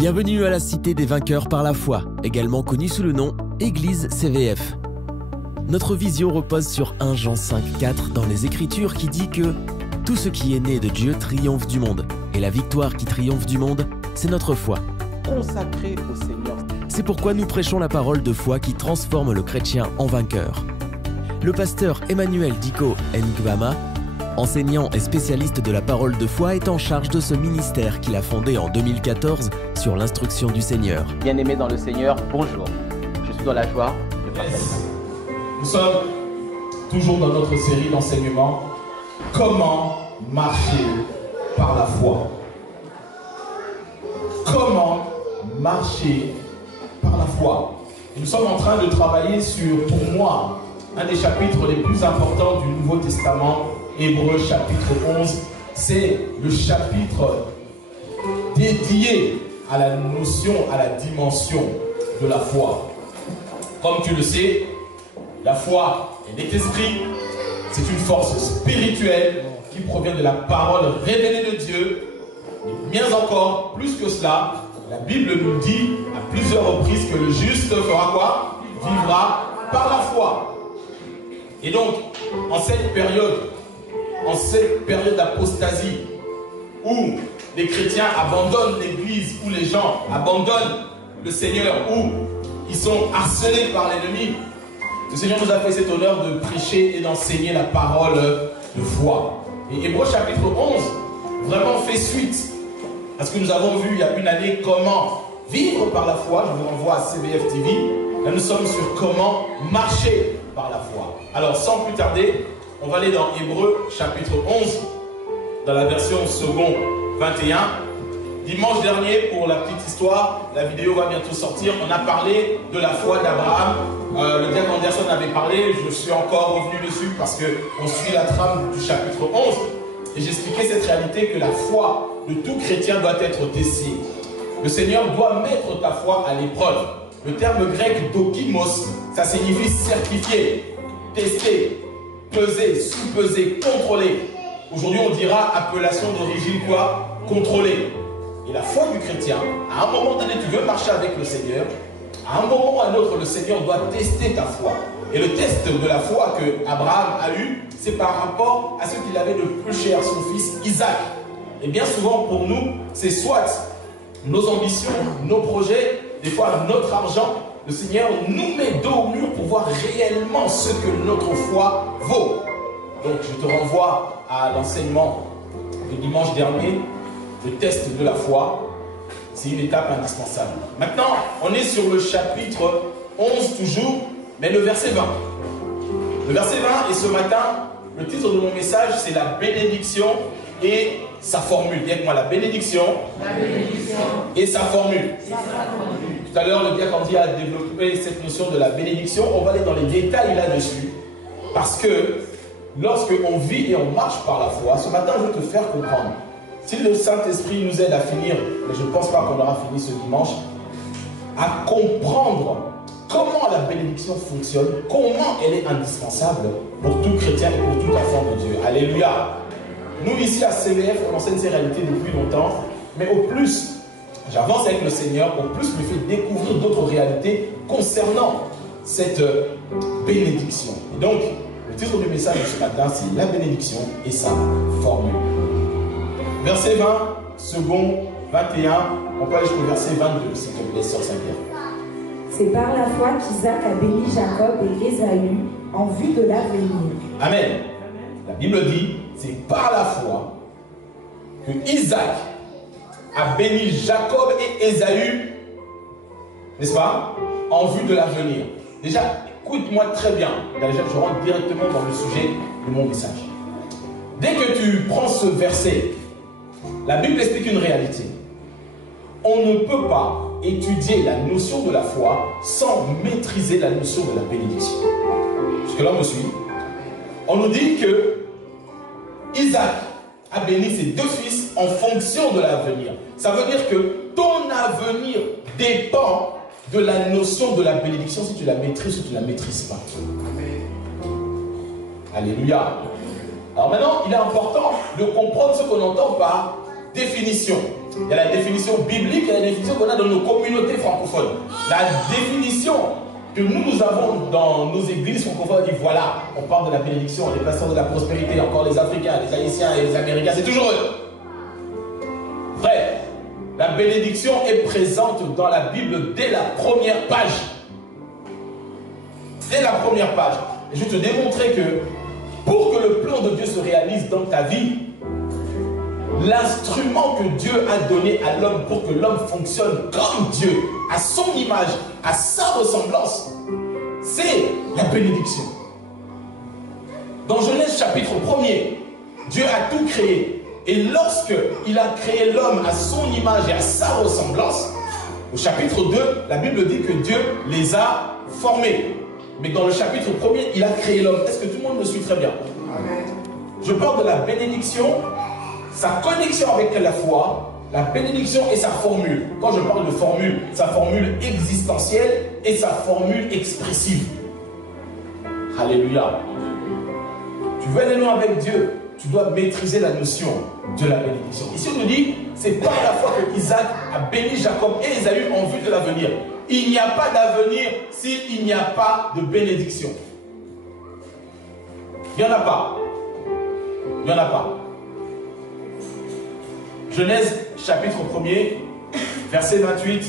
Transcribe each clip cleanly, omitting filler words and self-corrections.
Bienvenue à la Cité des Vainqueurs par la foi, également connue sous le nom Église CVF. Notre vision repose sur 1 Jean 5,4 dans les Écritures qui dit que tout ce qui est né de Dieu triomphe du monde, et la victoire qui triomphe du monde, c'est notre foi. Consacré au Seigneur. C'est pourquoi nous prêchons la parole de foi qui transforme le chrétien en vainqueur. Le pasteur Emmanuel Diko Ngwama, enseignant et spécialiste de la parole de foi, est en charge de ce ministère qu'il a fondé en 2014 sur l'instruction du Seigneur. Bien-aimés dans le Seigneur, bonjour. Je suis dans la joie de partager. Nous sommes toujours dans notre série d'enseignements. Comment marcher par la foi? Comment marcher par la foi? Nous sommes en train de travailler sur, pour moi, un des chapitres les plus importants du Nouveau Testament, Hébreux chapitre 11. C'est le chapitre dédié à la notion, à la dimension de la foi. Comme tu le sais, la foi est d'esprit, c'est une force spirituelle qui provient de la parole révélée de Dieu. Et bien encore, plus que cela, la Bible nous dit à plusieurs reprises que le juste fera quoi? Vivra par la foi. Et donc, en cette période d'apostasie, où les chrétiens abandonnent l'Église, où les gens abandonnent le Seigneur, où ils sont harcelés par l'ennemi, le Seigneur nous a fait cet honneur de prêcher et d'enseigner la parole de foi. Et Hébreux chapitre 11 vraiment fait suite à ce que nous avons vu il y a une année, comment vivre par la foi. Je vous renvoie à CVF TV. Là, nous sommes sur comment marcher par la foi. Alors, sans plus tarder, on va aller dans Hébreux chapitre 11, dans la version second 21. Dimanche dernier, pour la petite histoire, la vidéo va bientôt sortir, on a parlé de la foi d'Abraham. Le diacre Anderson avait parlé, je suis encore revenu dessus parce qu'on suit la trame du chapitre 11. Et j'expliquais cette réalité que la foi de tout chrétien doit être testée. Le Seigneur doit mettre ta foi à l'épreuve. Le terme grec dokimos, ça signifie certifier, tester, peser, sous-peser, contrôler. Aujourd'hui, on dira appellation d'origine quoi? Contrôler. Et la foi du chrétien, à un moment donné, tu veux marcher avec le Seigneur, à un moment ou à un autre, le Seigneur doit tester ta foi. Et le test de la foi que Abraham a eu, c'est par rapport à ce qu'il avait de plus cher, son fils Isaac. Et bien souvent pour nous, c'est soit nos ambitions, nos projets, des fois notre argent. Le Seigneur nous met dos au mur pour voir réellement ce que notre foi vaut. Donc je te renvoie à l'enseignement de dimanche dernier. Le test de la foi, c'est une étape indispensable. Maintenant, on est sur le chapitre 11 toujours, mais le verset 20. Le verset 20, et ce matin, le titre de mon message, c'est la bénédiction et sa formule. Dis avec moi, la bénédiction et sa formule. Tout à l'heure, le diacre Andy a développé cette notion de la bénédiction. On va aller dans les détails là-dessus. Parce que lorsque on vit et on marche par la foi, ce matin, je veux te faire comprendre. Si le Saint-Esprit nous aide à finir, mais je ne pense pas qu'on aura fini ce dimanche, à comprendre comment la bénédiction fonctionne, comment elle est indispensable pour tout chrétien et pour tout enfant de Dieu. Alléluia. Nous ici à CVF, on enseigne ces réalités depuis longtemps, mais au plus j'avance avec le Seigneur, au plus je me fais découvrir d'autres réalités concernant cette bénédiction. Et donc, le titre du message de ce matin, c'est la bénédiction et sa formule. Verset 20, second 21, on peut aller jusqu'au verset 22, s'il te plaît, sœur Saint-Pierre. C'est par la foi qu'Isaac a béni Jacob et Ésaü en vue de l'avenir. Amen. La Bible dit, c'est par la foi que Isaac a béni Jacob et Ésaü, n'est-ce pas, en vue de l'avenir. Déjà, écoute-moi très bien. Déjà, je rentre directement dans le sujet de mon message. Dès que tu prends ce verset, la Bible explique une réalité. On ne peut pas étudier la notion de la foi sans maîtriser la notion de la bénédiction. Jusque-là, on me suit. On nous dit que Isaac a béni ses deux fils en fonction de l'avenir. Ça veut dire que ton avenir dépend de la notion de la bénédiction, si tu la maîtrises ou tu ne la maîtrises pas. Alléluia. Alors maintenant, il est important de comprendre ce qu'on entend par définition. Il y a la définition biblique et la définition qu'on a dans nos communautés francophones. La définition que nous avons dans nos églises francophones dit voilà, on parle de la bénédiction, les pasteurs de la prospérité, encore les Africains, les Haïtiens et les Américains, c'est toujours eux. Vrai, la bénédiction est présente dans la Bible dès la première page. Dès la première page. Et je vais te démontrer que pour que le plan de Dieu se réalise dans ta vie, l'instrument que Dieu a donné à l'homme pour que l'homme fonctionne comme Dieu, à son image, à sa ressemblance, c'est la bénédiction. Dans Genèse chapitre 1er, Dieu a tout créé. Et lorsqu'il a créé l'homme à son image et à sa ressemblance, au chapitre 2, la Bible dit que Dieu les a formés. Mais dans le chapitre 1er, il a créé l'homme. Est-ce que tout le monde me suit très bien? Amen. Je parle de la bénédiction, sa connexion avec la foi, la bénédiction et sa formule. Quand je parle de formule, sa formule existentielle et sa formule expressive. Alléluia. Tu veux aller loin avec Dieu, tu dois maîtriser la notion de la bénédiction. Ici on nous dit, c'est par la foi que Isaac a béni Jacob et Ésaü en vue de l'avenir. Il n'y a pas d'avenir s'il n'y a pas de bénédiction. Il n'y en a pas. Il n'y en a pas. Genèse chapitre 1er, verset 28,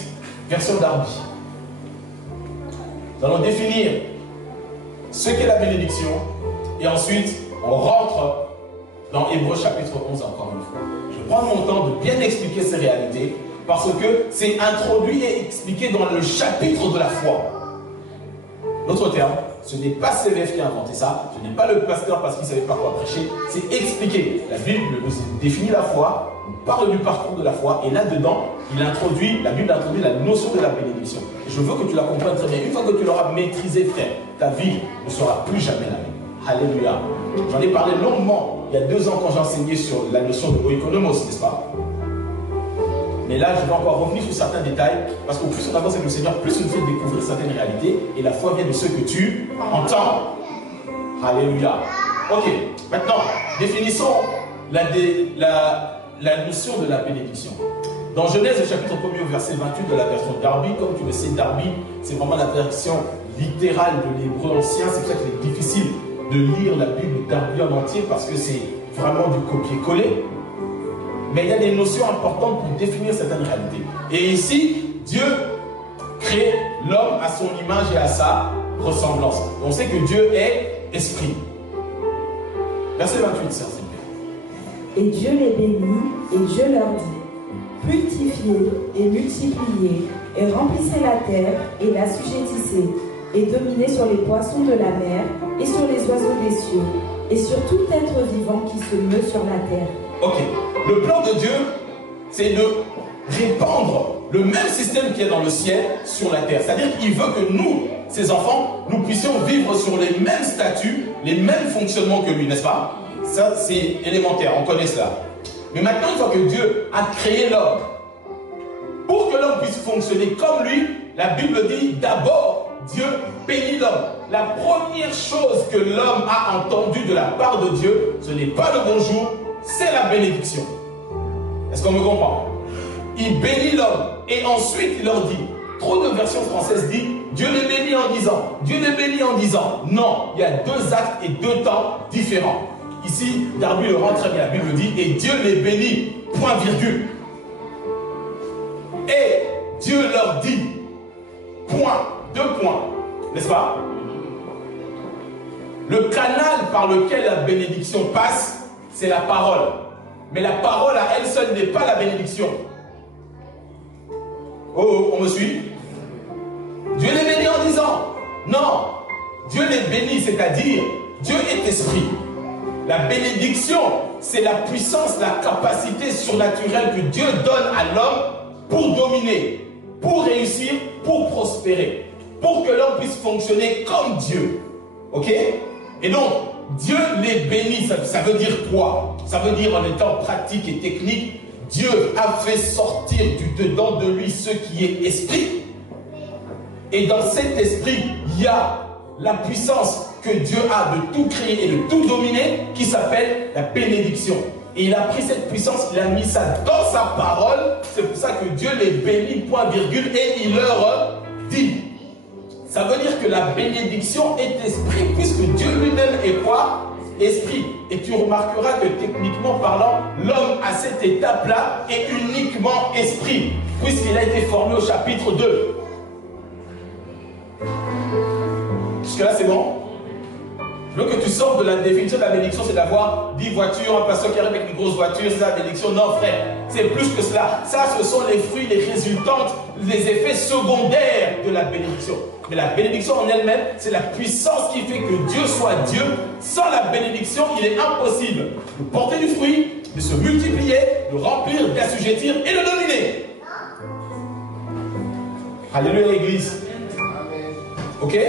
version Darby. Nous allons définir ce qu'est la bénédiction et ensuite on rentre dans Hébreux chapitre 11 encore une fois. Je prends mon temps de bien expliquer ces réalités parce que c'est introduit et expliqué dans le chapitre de la foi. L'autre terme, ce n'est pas CVF qui a inventé ça, ce n'est pas le pasteur parce qu'il ne savait pas quoi prêcher, c'est expliqué. La Bible nous définit la foi, on parle du parcours de la foi, et là-dedans, la Bible introduit la notion de la bénédiction. Et je veux que tu la comprennes très bien. Une fois que tu l'auras maîtrisé, frère, ta vie ne sera plus jamais la même. Alléluia. J'en ai parlé longuement il y a 2 ans quand j'enseignais sur la notion de oikonomos, n'est-ce pas? Mais là, je vais encore revenir sur certains détails, parce qu'au plus on avance avec le Seigneur, plus on fait découvrir certaines réalités, et la foi vient de ce que tu entends. Alléluia. Ok, maintenant, définissons la notion de la bénédiction. Dans Genèse, chapitre 1er, au verset 28 de la version Darby, comme tu le sais, Darby, c'est vraiment la version littérale de l'hébreu ancien, c'est pour ça qu'il est difficile de lire la Bible Darby en entier, parce que c'est vraiment du copier-coller. Mais il y a des notions importantes pour définir certaines réalités. Et ici, Dieu crée l'homme à son image et à sa ressemblance. On sait que Dieu est esprit. Verset 28, s'il vous plaît. Et Dieu les bénit, et Dieu leur dit, fructifiez et multipliez, et remplissez la terre, et l'assujettissez, et dominez sur les poissons de la mer, et sur les oiseaux des cieux, et sur tout être vivant qui se meut sur la terre. Ok. Le plan de Dieu, c'est de répandre le même système qui est dans le ciel sur la terre. C'est-à-dire qu'il veut que nous, ses enfants, nous puissions vivre sur les mêmes statuts, les mêmes fonctionnements que lui, n'est-ce pas? Ça, c'est élémentaire, on connaît cela. Mais maintenant, une fois que Dieu a créé l'homme, pour que l'homme puisse fonctionner comme lui, la Bible dit d'abord, Dieu bénit l'homme. La première chose que l'homme a entendue de la part de Dieu, ce n'est pas le bonjour, c'est la bénédiction. Est-ce qu'on me comprend? Il bénit l'homme et ensuite il leur dit, trop de versions françaises disent, Dieu les bénit en disant, Dieu les bénit en disant. Non, il y a 2 actes et 2 temps différents. Ici, Darby le rend très bien, la Bible dit, et Dieu les bénit, point virgule. Et Dieu leur dit, point, 2 points, n'est-ce pas? Le canal par lequel la bénédiction passe, c'est la parole. Mais la parole à elle seule n'est pas la bénédiction. Oh, on me suit? Dieu les bénit en disant, non, Dieu les bénit, c'est-à-dire, Dieu est esprit. La bénédiction, c'est la puissance, la capacité surnaturelle que Dieu donne à l'homme pour dominer, pour réussir, pour prospérer, pour que l'homme puisse fonctionner comme Dieu. Ok? Et donc, Dieu les bénit, ça veut dire quoi? Ça veut dire en étant pratique et technique, Dieu a fait sortir du dedans de lui ce qui est esprit. Et dans cet esprit, il y a la puissance que Dieu a de tout créer et de tout dominer qui s'appelle la bénédiction. Et il a pris cette puissance, il a mis ça dans sa parole. C'est pour ça que Dieu les bénit, point virgule, et il leur dit. Ça veut dire que la bénédiction est esprit, puisque Dieu lui-même est quoi? Esprit. Et tu remarqueras que techniquement parlant, l'homme à cette étape-là est uniquement esprit, puisqu'il a été formé au chapitre 2. Jusque-là, c'est bon? Je veux que tu sortes de la définition de la bénédiction, c'est d'avoir 10 voitures, un pasteur qui arrive avec une grosse voiture, c'est la bénédiction. Non, frère, c'est plus que cela. Ça, ce sont les fruits, les résultantes, les effets secondaires de la bénédiction. Mais la bénédiction en elle-même, c'est la puissance qui fait que Dieu soit Dieu. Sans la bénédiction, il est impossible de porter du fruit, de se multiplier, de remplir, d'assujettir et de dominer. Alléluia, l'église. Ok?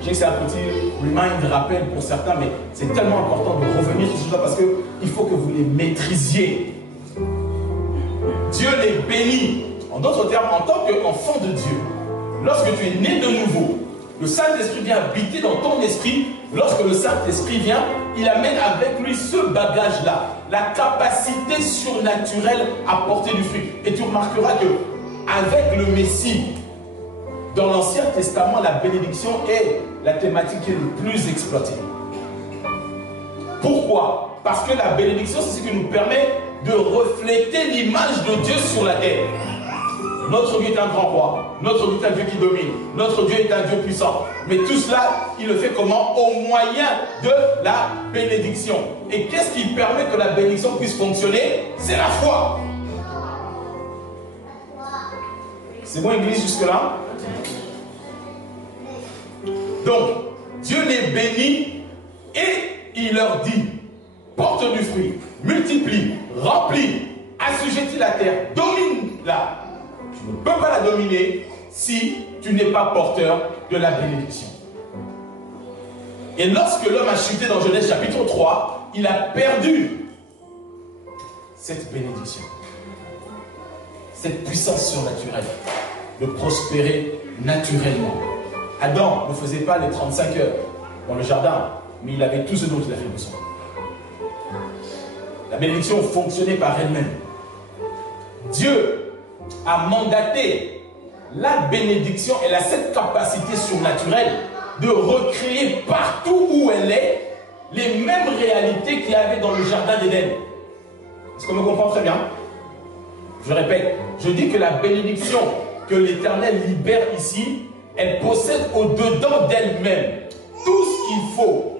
Je sais que c'est un petit remind, rappel pour certains, mais c'est tellement important de revenir sur cela parce qu'il faut que vous les maîtrisiez. Dieu les bénit. En d'autres termes, en tant qu'enfant de Dieu, lorsque tu es né de nouveau, le Saint-Esprit vient habiter dans ton esprit. Lorsque le Saint-Esprit vient, il amène avec lui ce bagage-là, la capacité surnaturelle à porter du fruit. Et tu remarqueras que avec le Messie, dans l'Ancien Testament, la bénédiction est la thématique qui est le plus exploitée. Pourquoi? Parce que la bénédiction, c'est ce qui nous permet de refléter l'image de Dieu sur la terre. Notre Dieu est un grand roi, notre Dieu est un Dieu qui domine, notre Dieu est un Dieu puissant. Mais tout cela, il le fait comment? Au moyen de la bénédiction. Et qu'est-ce qui permet que la bénédiction puisse fonctionner? C'est la foi. C'est bon, Église, jusque-là? Donc, Dieu les bénit et il leur dit, porte du fruit, multiplie, remplis, assujettis la terre, domine-la. Tu ne peux pas la dominer si tu n'es pas porteur de la bénédiction. Et lorsque l'homme a chuté dans Genèse chapitre 3, il a perdu cette bénédiction, cette puissance surnaturelle de prospérer naturellement. Adam ne faisait pas les 35 heures dans le jardin, mais il avait tout ce dont il avait besoin. La bénédiction fonctionnait par elle-même. Dieu a mandaté la bénédiction, elle a cette capacité surnaturelle de recréer partout où elle est les mêmes réalités qu'il y avait dans le jardin d'Éden. Est-ce qu'on me comprend très bien? Je répète, je dis que la bénédiction que l'Éternel libère ici, elle possède au-dedans d'elle-même tout ce qu'il faut.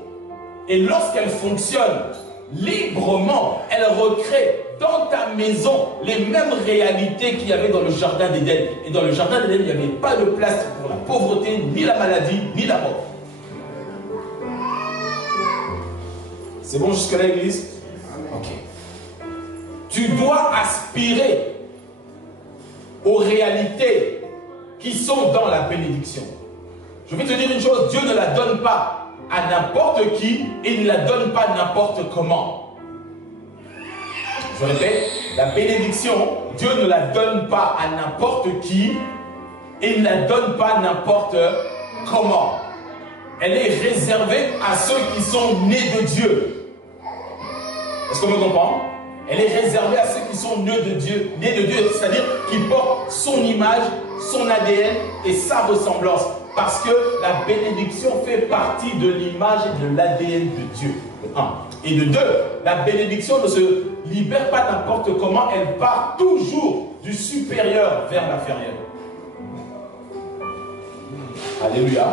Et lorsqu'elle fonctionne librement, elle recrée dans ta maison les mêmes réalités qu'il y avait dans le jardin d'Éden. Et dans le jardin d'Éden, il n'y avait pas de place pour la pauvreté, ni la maladie, ni la mort. C'est bon jusque-là, Église? Ok. Tu dois aspirer aux réalités qui sont dans la bénédiction. Je vais te dire une chose, Dieu ne la donne pas à n'importe qui et il ne la donne pas n'importe comment. Je répète, la bénédiction, Dieu ne la donne pas à n'importe qui et il ne la donne pas n'importe comment. Elle est réservée à ceux qui sont nés de Dieu. Est-ce qu'on me comprend? Elle est réservée à ceux qui sont nés de Dieu, c'est-à-dire qui portent son image, son ADN et sa ressemblance. Parce que la bénédiction fait partie de l'image et de l'ADN de Dieu. De 1. Et de 2, la bénédiction ne se libère pas n'importe comment, elle part toujours du supérieur vers l'inférieur. Alléluia.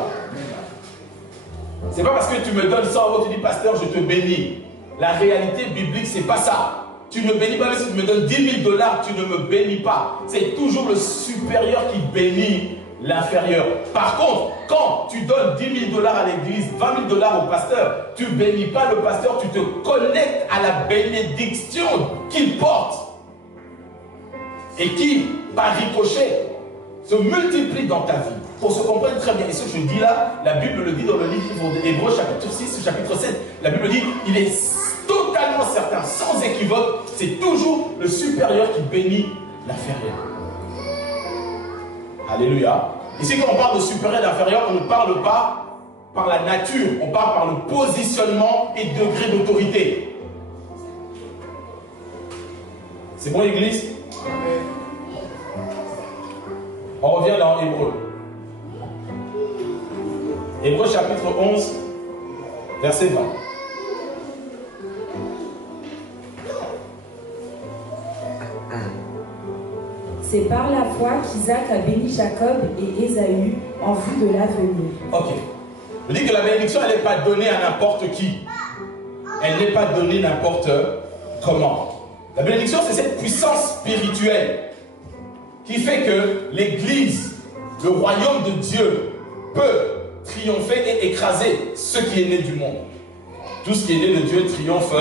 C'est pas parce que tu me donnes 100 €, tu dis pasteur, je te bénis. La réalité biblique, c'est pas ça. Tu ne bénis pas, mais si tu me donnes 10 000 $, tu ne me bénis pas. C'est toujours le supérieur qui bénit l'inférieur. Par contre, quand tu donnes 10 000 $ à l'église, 20 000 $ au pasteur, tu ne bénis pas le pasteur, tu te connectes à la bénédiction qu'il porte. Et qui, par ricochet, se multiplie dans ta vie. Pour se comprendre très bien, et ce que je dis là, la Bible le dit dans le livre d'Hébreux, chapitre 6, chapitre 7. La Bible dit, il est totalement certain, sans équivoque, c'est toujours le supérieur qui bénit l'inférieur. Alléluia. Ici, quand on parle de supérieur et d'inférieur, on ne parle pas par la nature, on parle par le positionnement et degré d'autorité. C'est bon, Église? On revient dans Hébreu. Hébreu chapitre 11, verset 20. C'est par la foi qu'Isaac a béni Jacob et Ésaü en vue de l'avenir. Ok. Je dis que la bénédiction, elle n'est pas donnée à n'importe qui. Elle n'est pas donnée n'importe comment. La bénédiction, c'est cette puissance spirituelle qui fait que l'Église, le royaume de Dieu, peut triompher et écraser ce qui est né du monde. Tout ce qui est né de Dieu triomphe.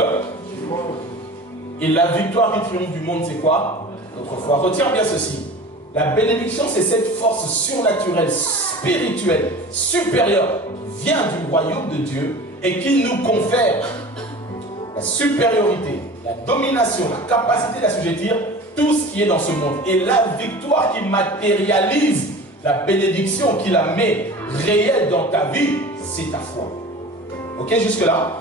Et la victoire qui triomphe du monde, c'est quoi? Notre foi. Retiens bien ceci. La bénédiction, c'est cette force surnaturelle, spirituelle, supérieure, qui vient du royaume de Dieu et qui nous confère la supériorité, la domination, la capacité d'assujettir tout ce qui est dans ce monde. Et la victoire qui matérialise la bénédiction, qui la met réelle dans ta vie, c'est ta foi. Ok, jusque-là?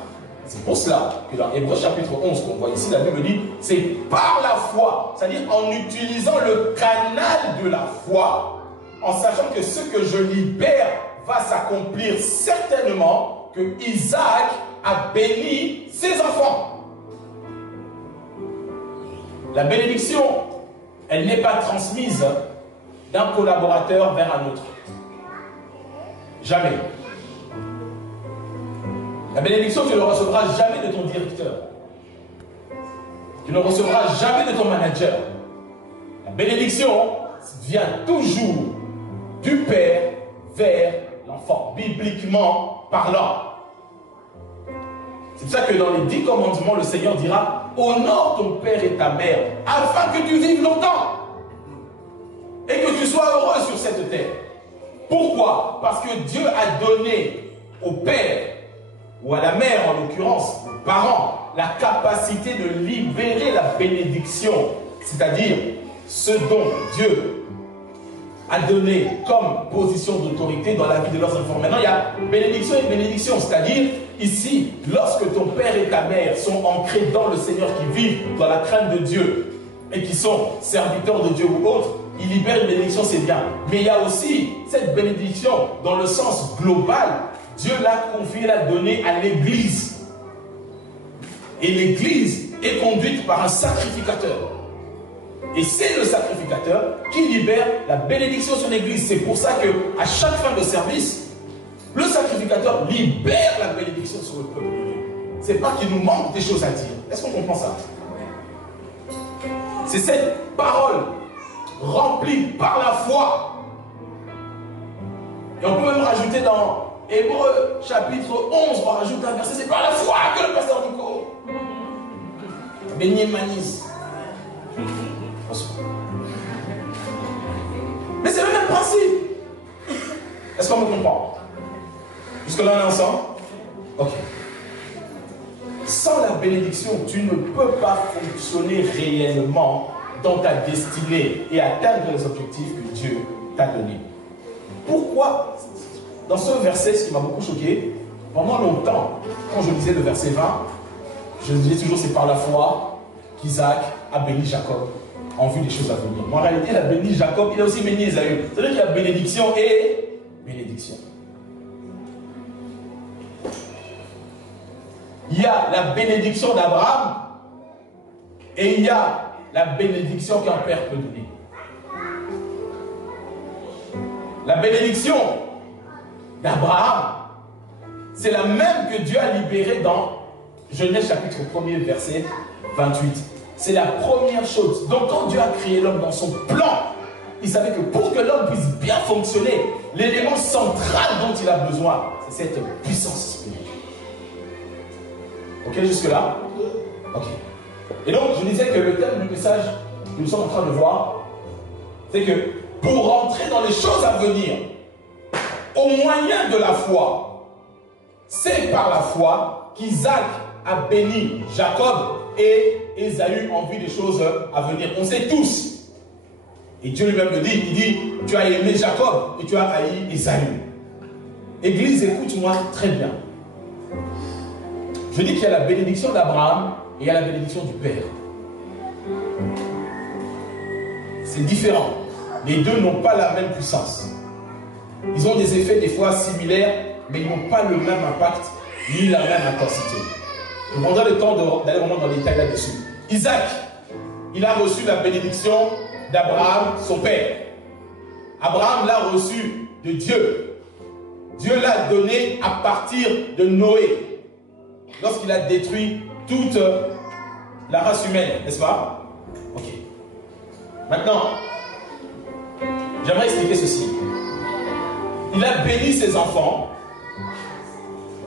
C'est pour cela que dans Hébreu chapitre 11, qu'on voit ici, la Bible dit, c'est par la foi, c'est-à-dire en utilisant le canal de la foi, en sachant que ce que je libère va s'accomplir certainement, que Isaac a béni ses enfants. La bénédiction, elle n'est pas transmise d'un collaborateur vers un autre. Jamais. La bénédiction, tu ne la recevras jamais de ton directeur. Tu ne recevras jamais de ton manager. La bénédiction vient toujours du Père vers l'enfant, bibliquement parlant. C'est pour ça que dans les 10 commandements, le Seigneur dira: honore ton père et ta mère, afin que tu vives longtemps et que tu sois heureux sur cette terre. Pourquoi? Parce que Dieu a donné au père, ou à la mère en l'occurrence, aux parents, la capacité de libérer la bénédiction, c'est-à-dire ce dont Dieu a donné comme position d'autorité dans la vie de leurs enfants. Maintenant, il y a bénédiction et bénédiction, c'est-à-dire ici, lorsque ton père et ta mère sont ancrés dans le Seigneur, qui vivent dans la crainte de Dieu et qui sont serviteurs de Dieu ou autres, ils libèrent une bénédiction, c'est bien. Mais il y a aussi cette bénédiction dans le sens global. Dieu l'a confié, l'a donné à l'Église. Et l'Église est conduite par un sacrificateur. Et c'est le sacrificateur qui libère la bénédiction sur l'Église. C'est pour ça qu'à chaque fin de service, le sacrificateur libère la bénédiction sur le peuple de Dieu. C'est pas qu'il nous manque des choses à dire. Est-ce qu'on comprend ça? C'est cette parole remplie par la foi. Et on peut même rajouter dans Hébreu chapitre 11, on rajoute un verset, c'est par la foi que le pasteur Nico béni Manis. Mais c'est le même principe. Est-ce qu'on me comprend? Jusque-là, on est ensemble? Ok. Sans la bénédiction, tu ne peux pas fonctionner réellement dans ta destinée et atteindre les objectifs que Dieu t'a donnés. Pourquoi? Dans ce verset, ce qui m'a beaucoup choqué, pendant longtemps, quand je lisais le verset 20, je disais toujours c'est par la foi qu'Isaac a béni Jacob en vue des choses à venir. Mais en réalité, il a béni Jacob, il a aussi béni Ésaü. C'est-à-dire qu'il y a bénédiction et bénédiction. Il y a la bénédiction d'Abraham et il y a la bénédiction qu'un père peut donner. La bénédiction d'Abraham, c'est la même que Dieu a libérée dans Genèse chapitre 1er, verset 28. C'est la première chose. Donc quand Dieu a créé l'homme dans son plan, il savait que pour que l'homme puisse bien fonctionner, l'élément central dont il a besoin, c'est cette puissance spirituelle. Ok, jusque-là? Ok. Et donc, je disais que le thème du message que nous sommes en train de voir, c'est que pour rentrer dans les choses à venir, au moyen de la foi, c'est par la foi qu'Isaac a béni Jacob et Ésaü en vue des choses à venir. On sait tous. Et Dieu lui-même le dit, il dit, tu as aimé Jacob et tu as haï Ésaü. Église, écoute-moi très bien. Je dis qu'il y a la bénédiction d'Abraham et il y a la bénédiction du Père. C'est différent. Les deux n'ont pas la même puissance. Ils ont des effets des fois similaires, mais ils n'ont pas le même impact, ni la même intensité. Je prendrai le temps d'aller vraiment dans les détails là-dessus. Isaac, il a reçu la bénédiction d'Abraham, son père. Abraham l'a reçu de Dieu. Dieu l'a donné à partir de Noé, lorsqu'il a détruit toute la race humaine, n'est-ce pas? Ok. Maintenant, j'aimerais expliquer ceci. Il a béni ses enfants.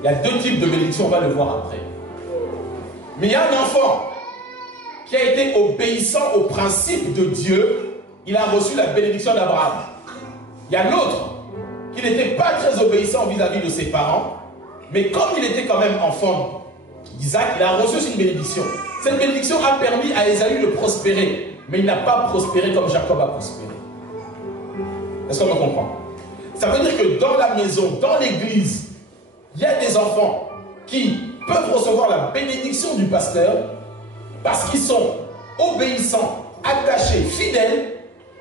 Il y a deux types de bénédictions, on va le voir après. Mais il y a un enfant qui a été obéissant au principe de Dieu. Il a reçu la bénédiction d'Abraham. Il y a l'autre qui n'était pas très obéissant vis-à-vis de ses parents. Mais comme il était quand même enfant d'Isaac, il a reçu une bénédiction. Cette bénédiction a permis à Ésaü de prospérer. Mais il n'a pas prospéré comme Jacob a prospéré. Est-ce qu'on me comprend? Ça veut dire que dans la maison, dans l'église, il y a des enfants qui peuvent recevoir la bénédiction du pasteur parce qu'ils sont obéissants, attachés, fidèles.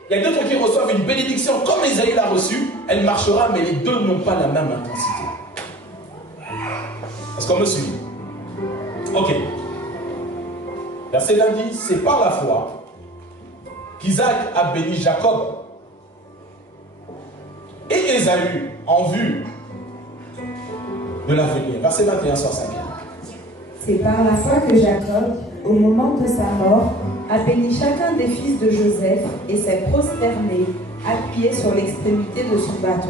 Il y a d'autres qui reçoivent une bénédiction comme Ésaü l'a reçue. Elle marchera, mais les deux n'ont pas la même intensité. Est-ce qu'on me suit? Ok. Verset lundi, c'est par la foi qu'Isaac a béni Jacob et Ésaü en vue de l'avenir. Verset 21 sur 5. C'est par la foi que Jacob, au moment de sa mort, a béni chacun des fils de Joseph et s'est prosterné, appuyé sur l'extrémité de son bâton.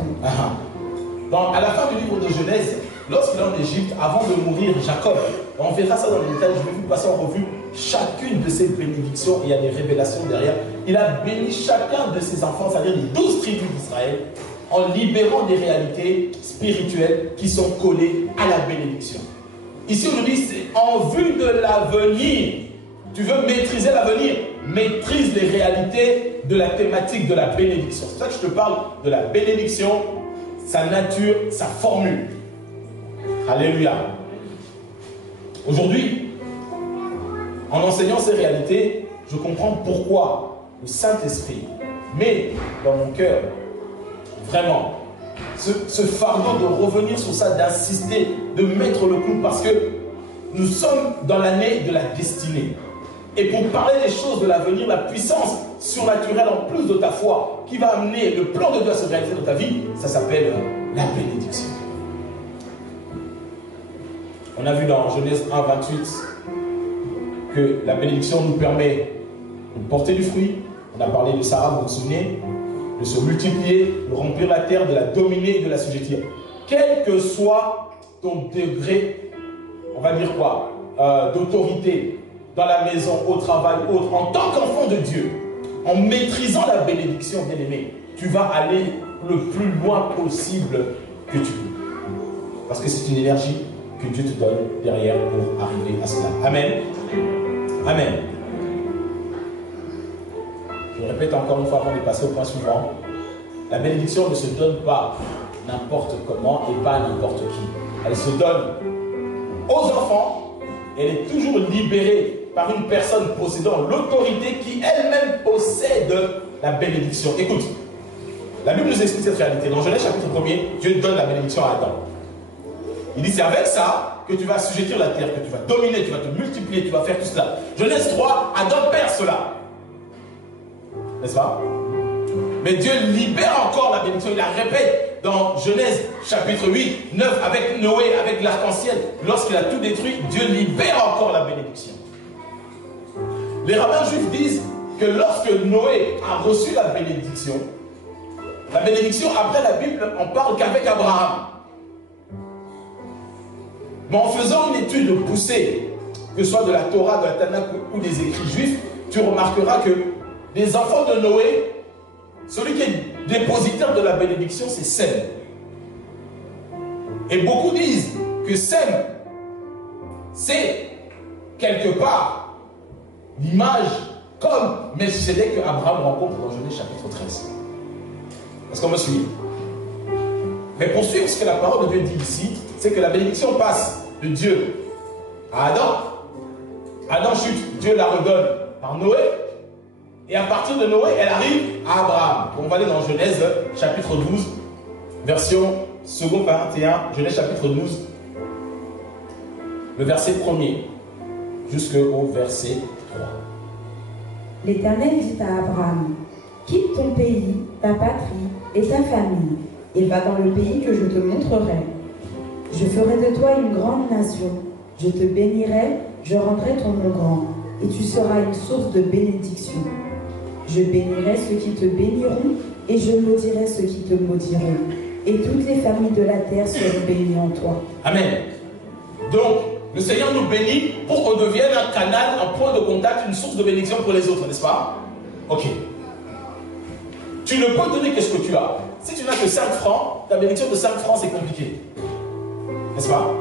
Donc, à la fin du livre de Genèse, lorsqu'il est en Égypte, avant de mourir, Jacob, on verra ça dans les détails, je vais vous passer en revue chacune de ses bénédictions, il y a des révélations derrière. Il a béni chacun de ses enfants, c'est-à-dire les 12 tribus d'Israël, en libérant des réalités spirituelles qui sont collées à la bénédiction. Ici, on nous dit, c'est en vue de l'avenir. Tu veux maîtriser l'avenir, maîtrise les réalités de la thématique de la bénédiction. C'est pour ça que je te parle de la bénédiction, sa nature, sa formule. Alléluia. Aujourd'hui, en enseignant ces réalités, je comprends pourquoi le Saint-Esprit met dans mon cœur vraiment ce fardeau de revenir sur ça, d'insister, de mettre le coup, parce que nous sommes dans l'année de la destinée. Et pour parler des choses de l'avenir, la puissance surnaturelle en plus de ta foi, qui va amener le plan de Dieu à se réaliser dans ta vie, ça s'appelle la bénédiction. On a vu dans Genèse 1, 28 que la bénédiction nous permet de porter du fruit. On a parlé de Sarah, vous vous souvenez, de se multiplier, de remplir la terre, de la dominer et de la sujettir. Quel que soit ton degré, on va dire quoi, d'autorité, dans la maison, au travail, autre, en tant qu'enfant de Dieu, en maîtrisant la bénédiction, bien aimé, tu vas aller le plus loin possible que tu peux. Parce que c'est une énergie que Dieu te donne derrière pour arriver à cela. Amen. Amen. Je répète encore une fois avant de passer au point suivant. La bénédiction ne se donne pas n'importe comment et pas à n'importe qui. Elle se donne aux enfants et elle est toujours libérée par une personne possédant l'autorité qui elle-même possède la bénédiction. Écoute, la Bible nous explique cette réalité. Dans Genèse chapitre 1er, Dieu donne la bénédiction à Adam. Il dit c'est avec ça que tu vas assujettir la terre, que tu vas dominer, tu vas te multiplier, tu vas faire tout cela. Genèse 3, Adam perd cela. N'est-ce pas? Mais Dieu libère encore la bénédiction. Il la répète dans Genèse chapitre 8, 9, avec Noé, avec l'arc-en-ciel. Lorsqu'il a tout détruit, Dieu libère encore la bénédiction. Les rabbins juifs disent que lorsque Noé a reçu la bénédiction, après la Bible, on parle qu'avec Abraham. Mais en faisant une étude poussée, que ce soit de la Torah, de la Tanakh ou des écrits juifs, tu remarqueras que les enfants de Noé, celui qui est dépositaire de la bénédiction, c'est Sem. Et beaucoup disent que Sem, c'est quelque part l'image comme Melchisedec que Abraham rencontre dans Genèse chapitre 13. Est-ce qu'on me suit? Mais pour suivre ce que la parole de Dieu dit ici, c'est que la bénédiction passe de Dieu à Adam. Adam chute, Dieu la redonne par Noé. Et à partir de Noé, elle arrive à Abraham. On va aller dans Genèse chapitre 12, version second Corinthiens, Genèse chapitre 12, le verset 1er jusqu'au verset 3. L'Éternel dit à Abraham, quitte ton pays, ta patrie et ta famille, et va dans le pays que je te montrerai. Je ferai de toi une grande nation, je te bénirai, je rendrai ton nom grand, et tu seras une source de bénédiction. Je bénirai ceux qui te béniront, et je maudirai ceux qui te maudiront, et toutes les familles de la terre seront bénies en toi. Amen. Donc, le Seigneur nous bénit pour qu'on devienne un canal, un point de contact, une source de bénédiction pour les autres, n'est-ce pas? Ok. Tu ne peux donner que ce que tu as. Si tu n'as que 5 francs, ta bénédiction de 5 francs, c'est compliqué. N'est-ce pas?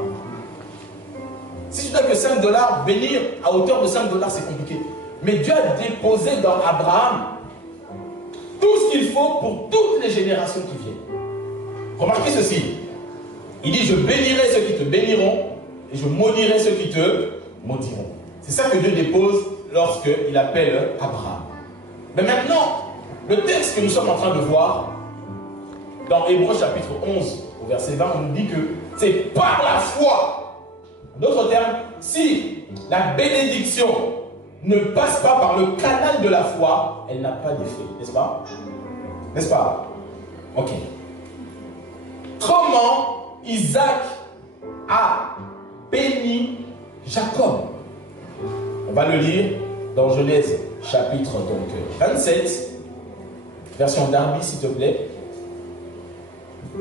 Si tu n'as que 5 $, bénir à hauteur de 5 $, c'est compliqué. Mais Dieu a déposé dans Abraham tout ce qu'il faut pour toutes les générations qui viennent. Remarquez ceci. Il dit, je bénirai ceux qui te béniront et je maudirai ceux qui te maudiront. C'est ça que Dieu dépose lorsqu'il appelle Abraham. Mais maintenant, le texte que nous sommes en train de voir, dans Hébreux chapitre 11, au verset 20, on nous dit que c'est par la foi. En d'autres termes, si la bénédiction ne passe pas par le canal de la foi, elle n'a pas d'effet, n'est-ce pas? N'est-ce pas? Ok. Comment Isaac a béni Jacob? On va le lire dans Genèse chapitre 27, version Darby s'il te plaît.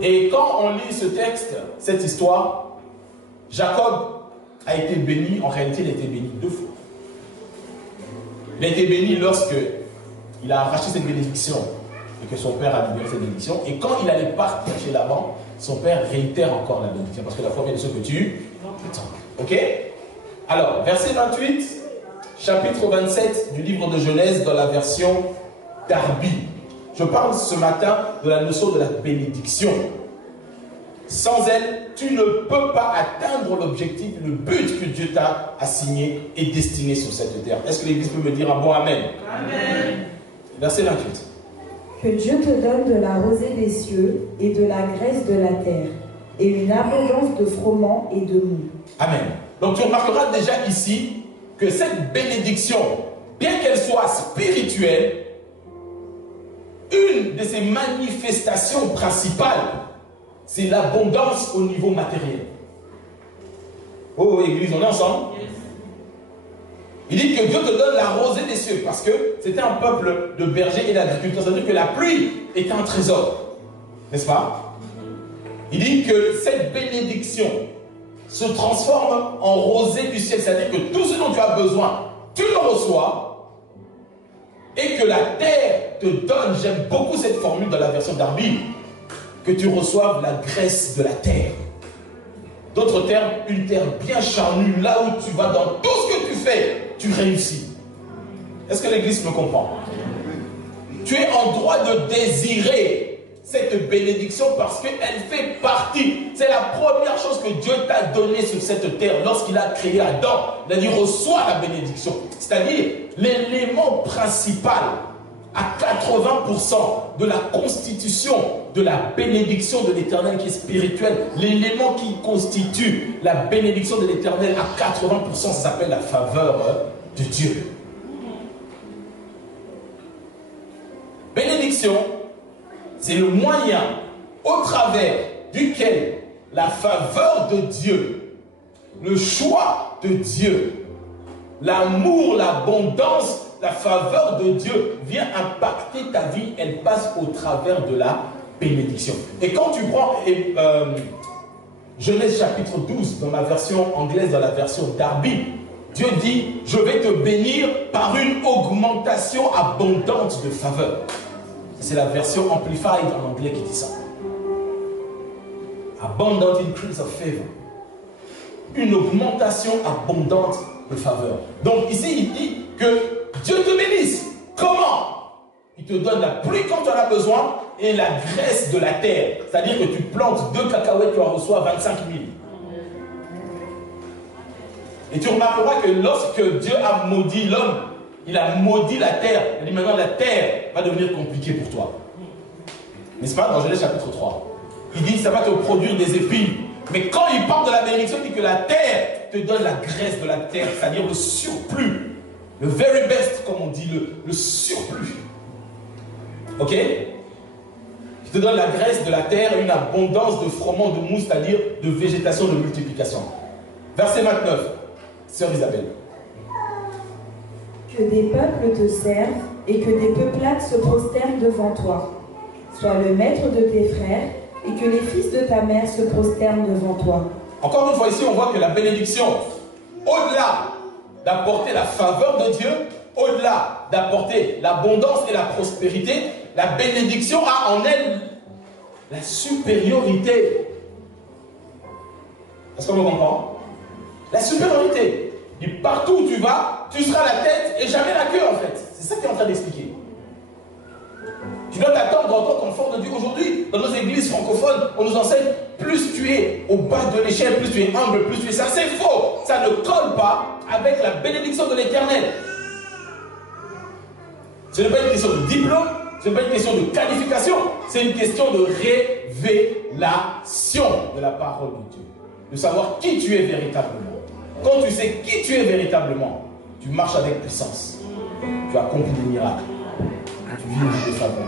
Et quand on lit ce texte, cette histoire, Jacob a été béni, en réalité il a été béni 2 fois. Il a été béni lorsqu'il a arraché cette bénédiction et que son père a libéré cette bénédiction. Et quand il allait partir chez Laban, son père réitère encore la bénédiction. Parce que la foi vient de ce que tu attends. Ok? Alors, verset 28, chapitre 27 du livre de Genèse dans la version Darby. Je parle ce matin de la notion de la bénédiction. Sans elle, tu ne peux pas atteindre l'objectif, le but que Dieu t'a assigné et destiné sur cette terre. Est-ce que l'Église peut me dire un bon Amen? Amen. Verset 28. Que Dieu te donne de la rosée des cieux et de la graisse de la terre, et une abondance de froment et de mou. Amen. Donc tu remarqueras déjà ici que cette bénédiction, bien qu'elle soit spirituelle, une de ses manifestations principales, c'est l'abondance au niveau matériel. Oh, Église, on est ensemble? Il dit que Dieu te donne la rosée des cieux, parce que c'était un peuple de bergers et d'agriculteurs. C'est-à-dire que la pluie était un trésor. N'est-ce pas? Il dit que cette bénédiction se transforme en rosée du ciel. C'est-à-dire que tout ce dont tu as besoin, tu le reçois. Et que la terre te donne, j'aime beaucoup cette formule dans la version d'Arby, que tu reçoives la graisse de la terre. D'autres termes, une terre bien charnue, là où tu vas dans tout ce que tu fais, tu réussis. Est-ce que l'Église me comprend? Tu es en droit de désirer cette bénédiction parce qu'elle fait partie. C'est la première chose que Dieu t'a donnée sur cette terre. Lorsqu'il a créé Adam, il a dit reçois la bénédiction. C'est-à-dire l'élément principal à 80% de la constitution de la bénédiction de l'Éternel qui est spirituelle. L'élément qui constitue la bénédiction de l'Éternel à 80%, ça s'appelle la faveur de Dieu. Bénédiction, c'est le moyen au travers duquel la faveur de Dieu, le choix de Dieu, l'amour, l'abondance, la faveur de Dieu vient impacter ta vie, elle passe au travers de la bénédiction. Et quand tu prends Genèse chapitre 12, dans ma version anglaise, dans la version Darby, Dieu dit, je vais te bénir par une augmentation abondante de faveur. C'est la version Amplified en anglais qui dit ça. Abundant increase of favor. Une augmentation abondante de faveur. Donc ici, il dit que Dieu te bénisse. Comment? Il te donne la pluie quand tu en as besoin et la graisse de la terre. C'est-à-dire que tu plantes 2 cacahuètes, tu en reçois 25 000. Et tu remarqueras que lorsque Dieu a maudit l'homme, Il a maudit la terre. Il a dit maintenant la terre va devenir compliquée pour toi. N'est-ce pas? Dans Genèse chapitre 3. Il dit ça va te produire des épines. Mais quand il parle de la bénédiction, il dit que la terre te donne la graisse de la terre, c'est-à-dire le surplus. Le very best, comme on dit, le surplus. Ok? Il te donne la graisse de la terre, une abondance de froment, de mousse, c'est-à-dire de végétation, de multiplication. Verset 29, sœur Isabelle. Que des peuples te servent et que des peuplades se prosternent devant toi. Sois le maître de tes frères et que les fils de ta mère se prosternent devant toi. Encore une fois ici, on voit que la bénédiction, au-delà d'apporter la faveur de Dieu, au-delà d'apporter l'abondance et la prospérité, la bénédiction a en elle la supériorité. Est-ce qu'on me comprend? La supériorité. Et partout où tu vas, tu seras la tête et jamais la queue en fait. C'est ça qu'il est en train d'expliquer. Tu dois t'attendre en tant qu'enfant de Dieu. Aujourd'hui, dans nos églises francophones, on nous enseigne plus tu es au bas de l'échelle, plus tu es humble, plus tu es ça. C'est faux. Ça ne colle pas avec la bénédiction de l'Éternel. Ce n'est pas une question de diplôme, ce n'est pas une question de qualification, c'est une question de révélation de la parole de Dieu. De savoir qui tu es véritablement. Quand tu sais qui tu es véritablement, tu marches avec puissance. Tu accomplis des miracles. Tu vis une vie de faveur.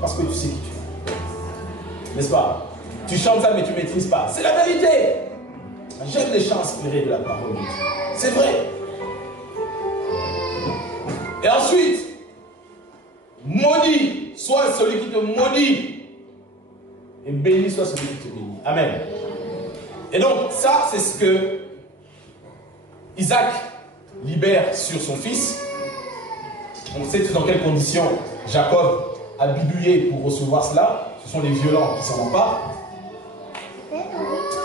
Parce que tu sais qui tu es. N'est-ce pas? Tu chantes ça mais tu ne maîtrises pas. C'est la vérité. J'aime les chants inspirés de la parole de Dieu. C'est vrai. Et ensuite, maudit soit celui qui te maudit. Et béni soit celui qui te bénit. Amen. Et donc ça c'est ce que Isaac libère sur son fils. On sait dans quelles conditions Jacob a bidouillé pour recevoir cela. Ce sont les violents qui s'en emparent.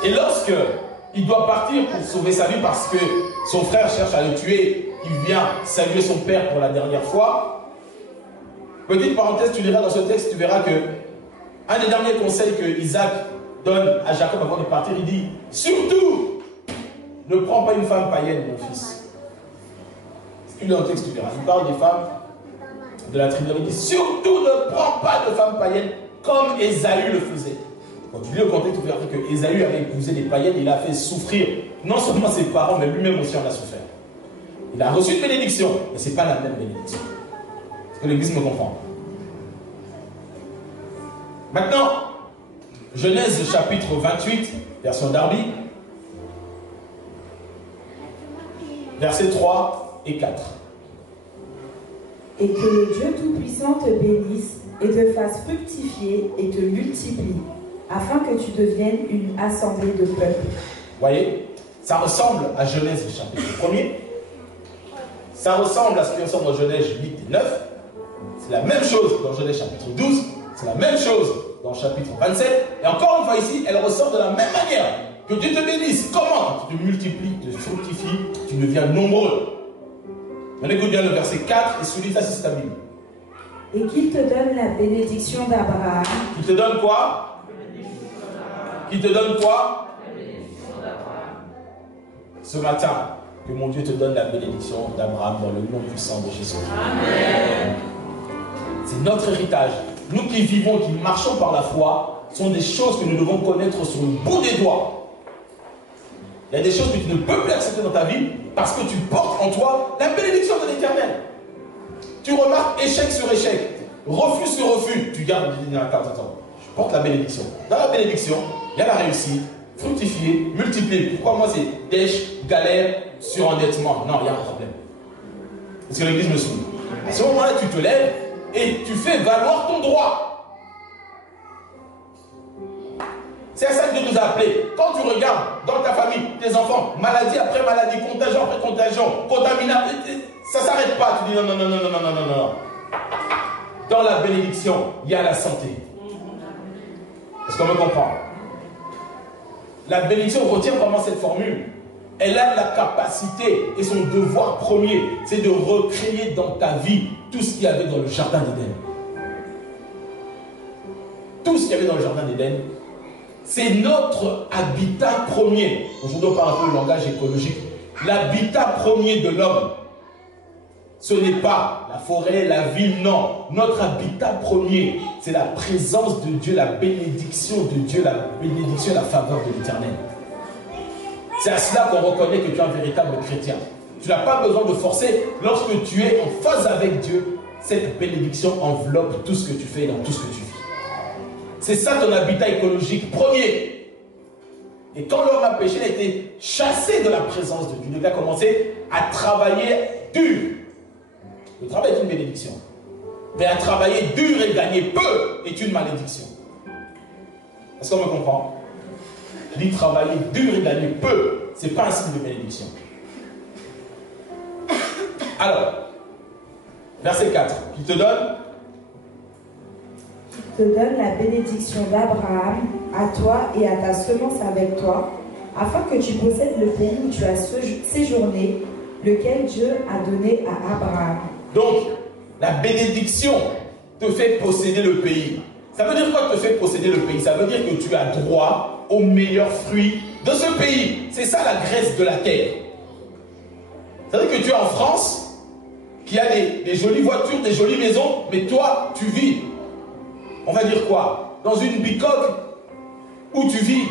Et lorsque il doit partir pour sauver sa vie parce que son frère cherche à le tuer, il vient saluer son père pour la dernière fois. Petite parenthèse, tu liras dans ce texte, tu verras que un des derniers conseils que Isaac donne à Jacob avant de partir, il dit surtout ne prends pas une femme païenne, mon fils. Si tu lis dans le texte, tu verras. Il parle des femmes de la tribu. Il dit surtout ne prends pas de femme païenne comme Ésaü le faisait. Quand tu lis le contexte, tu verras que Ésaü avait épousé des païennes, il a fait souffrir non seulement ses parents, mais lui-même aussi en a souffert. Il a reçu une bénédiction, mais ce n'est pas la même bénédiction. Est-ce que l'Église me comprend? Maintenant, Genèse chapitre 28, version Darby, versets 3 et 4. Et que le Dieu Tout-Puissant te bénisse et te fasse fructifier et te multiplie, afin que tu deviennes une assemblée de peuples. Voyez, ça ressemble à Genèse chapitre 1er. Ça ressemble à ce qui ressemble dans Genèse 8 et 9. C'est la même chose dans Genèse chapitre 12. C'est la même chose dans chapitre 27. Et encore une fois ici, elle ressort de la même manière. Que Dieu te bénisse. Comment? Tu te multiplies, tu te fructifies, tu deviens nombreux. On écoute bien le verset 4 et celui-là, c'est ta Bible. Et qu'il te donne la bénédiction d'Abraham. Qui te donne quoi? Qui te donne quoi? Ce matin, que mon Dieu te donne la bénédiction d'Abraham dans le nom puissant de Jésus. Amen. C'est notre héritage. Nous qui vivons, qui marchons par la foi, sont des choses que nous devons connaître sur le bout des doigts. Il y a des choses que tu ne peux plus accepter dans ta vie parce que tu portes en toi la bénédiction de l'Éternel. Tu remarques échec sur échec, refus sur refus. Tu gardes, attends, je porte la bénédiction. Dans la bénédiction, il y a la réussite, fructifier, multiplier. Pourquoi moi c'est dèche, galère, surendettement? Non, il y a un problème. Est-ce que l'Église me suit? À ce moment-là, tu te lèves et tu fais valoir ton droit. C'est à ça que Dieu nous a appelés. Quand tu regardes dans ta famille, tes enfants, maladie après maladie, contagion après contagion, contaminat, ça ne s'arrête pas. Tu dis non, non, non, non, non, non, non, non. Dans la bénédiction, il y a la santé. Est-ce qu'on me comprend? La bénédiction retient vraiment cette formule. Elle a la capacité et son devoir premier, c'est de recréer dans ta vie tout ce qu'il y avait dans le jardin d'Éden. Tout ce qu'il y avait dans le jardin d'Éden, c'est notre habitat premier. Aujourd'hui, on parle un peu le langage écologique. L'habitat premier de l'homme. Ce n'est pas la forêt, la ville, non. Notre habitat premier, c'est la présence de Dieu, la bénédiction de Dieu, la bénédiction et la faveur de l'Éternel. C'est à cela qu'on reconnaît que tu es un véritable chrétien. Tu n'as pas besoin de forcer. Lorsque tu es en phase avec Dieu, cette bénédiction enveloppe tout ce que tu fais et dans tout ce que tu vis. C'est ça ton habitat écologique premier. Et quand l'homme a péché, il a été chassé de la présence de Dieu. Il a commencé à travailler dur. Le travail est une bénédiction. Mais à travailler dur et gagner peu est une malédiction. Est-ce qu'on me comprend? Je dis travailler dur et gagner peu, ce n'est pas un signe de bénédiction. Alors, verset 4, qui te donne? Te donne la bénédiction d'Abraham à toi et à ta semence avec toi, afin que tu possèdes le pays où tu as séjourné, lequel Dieu a donné à Abraham. Donc, la bénédiction te fait posséder le pays. Ça veut dire quoi te fait posséder le pays? Ça veut dire que tu as droit aux meilleurs fruits de ce pays. C'est ça la graisse de la terre. Ça veut dire que tu es en France, qui a des jolies voitures, des jolies maisons, mais toi, tu vis, on va dire quoi? Dans une bicoque où tu vis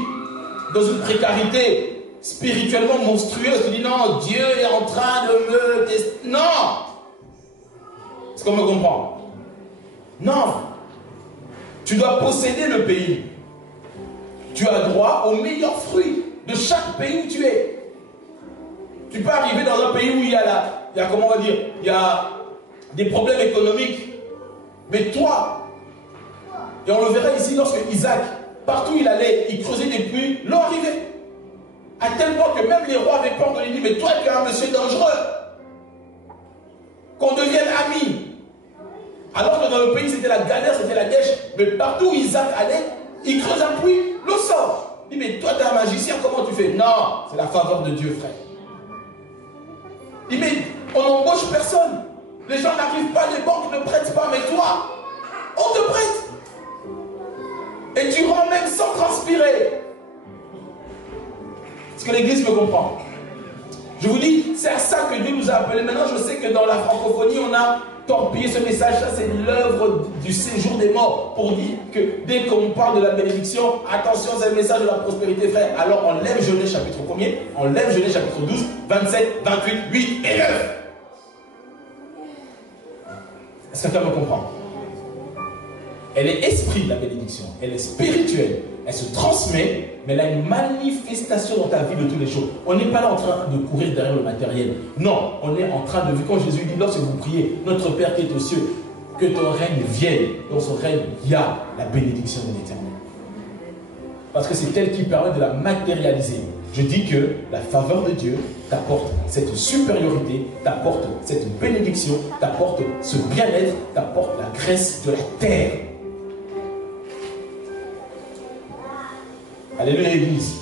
dans une précarité spirituellement monstrueuse. Tu dis non, Dieu est en train de me tester. Non! Est-ce qu'on me comprend? Non! Tu dois posséder le pays. Tu as droit aux meilleurs fruits de chaque pays où tu es. Tu peux arriver dans un pays où il y a comment on va dire, il y a des problèmes économiques. Mais toi, et on le verra ici lorsque Isaac, partout où il allait, il creusait des puits, l'eau arrivait. À tel point que même les rois avaient peur de lui dire, mais toi tu es un monsieur dangereux. Qu'on devienne amis. Alors que dans le pays c'était la galère, c'était la dèche. Mais partout où Isaac allait, il creuse un puits, l'eau sort. Il dit, mais toi tu es un magicien, comment tu fais? Non, c'est la faveur de Dieu, frère. Il dit, mais on n'embauche personne. Les gens n'arrivent pas, les banques ne prêtent pas, mais toi, on te prête. Et tu rends même sans transpirer. Est-ce que l'église me comprend? Je vous dis, c'est à ça que Dieu nous a appelés. Maintenant, je sais que dans la francophonie, on a torpillé ce message. Ça, c'est l'œuvre du séjour des morts. Pour dire que dès qu'on parle de la bénédiction, attention, c'est le message de la prospérité, frère. Alors, on lève Genèse chapitre 1er, on lève Genèse chapitre 12, 27, 28, 8 et 9. Est-ce que quelqu'un me comprend? Elle est esprit, la bénédiction. Elle est spirituelle. Elle se transmet, mais elle a une manifestation dans ta vie de tous les jours. On n'est pas là en train de courir derrière le matériel. Non, on est en train de vivre. Quand Jésus dit, lorsque vous priez, notre Père qui est aux cieux, que ton règne vienne. Dans son règne, il y a la bénédiction de l'Éternel. Parce que c'est elle qui permet de la matérialiser. Je dis que la faveur de Dieu t'apporte cette supériorité, t'apporte cette bénédiction, t'apporte ce bien-être, t'apporte la graisse de la terre. Alléluia, l'église.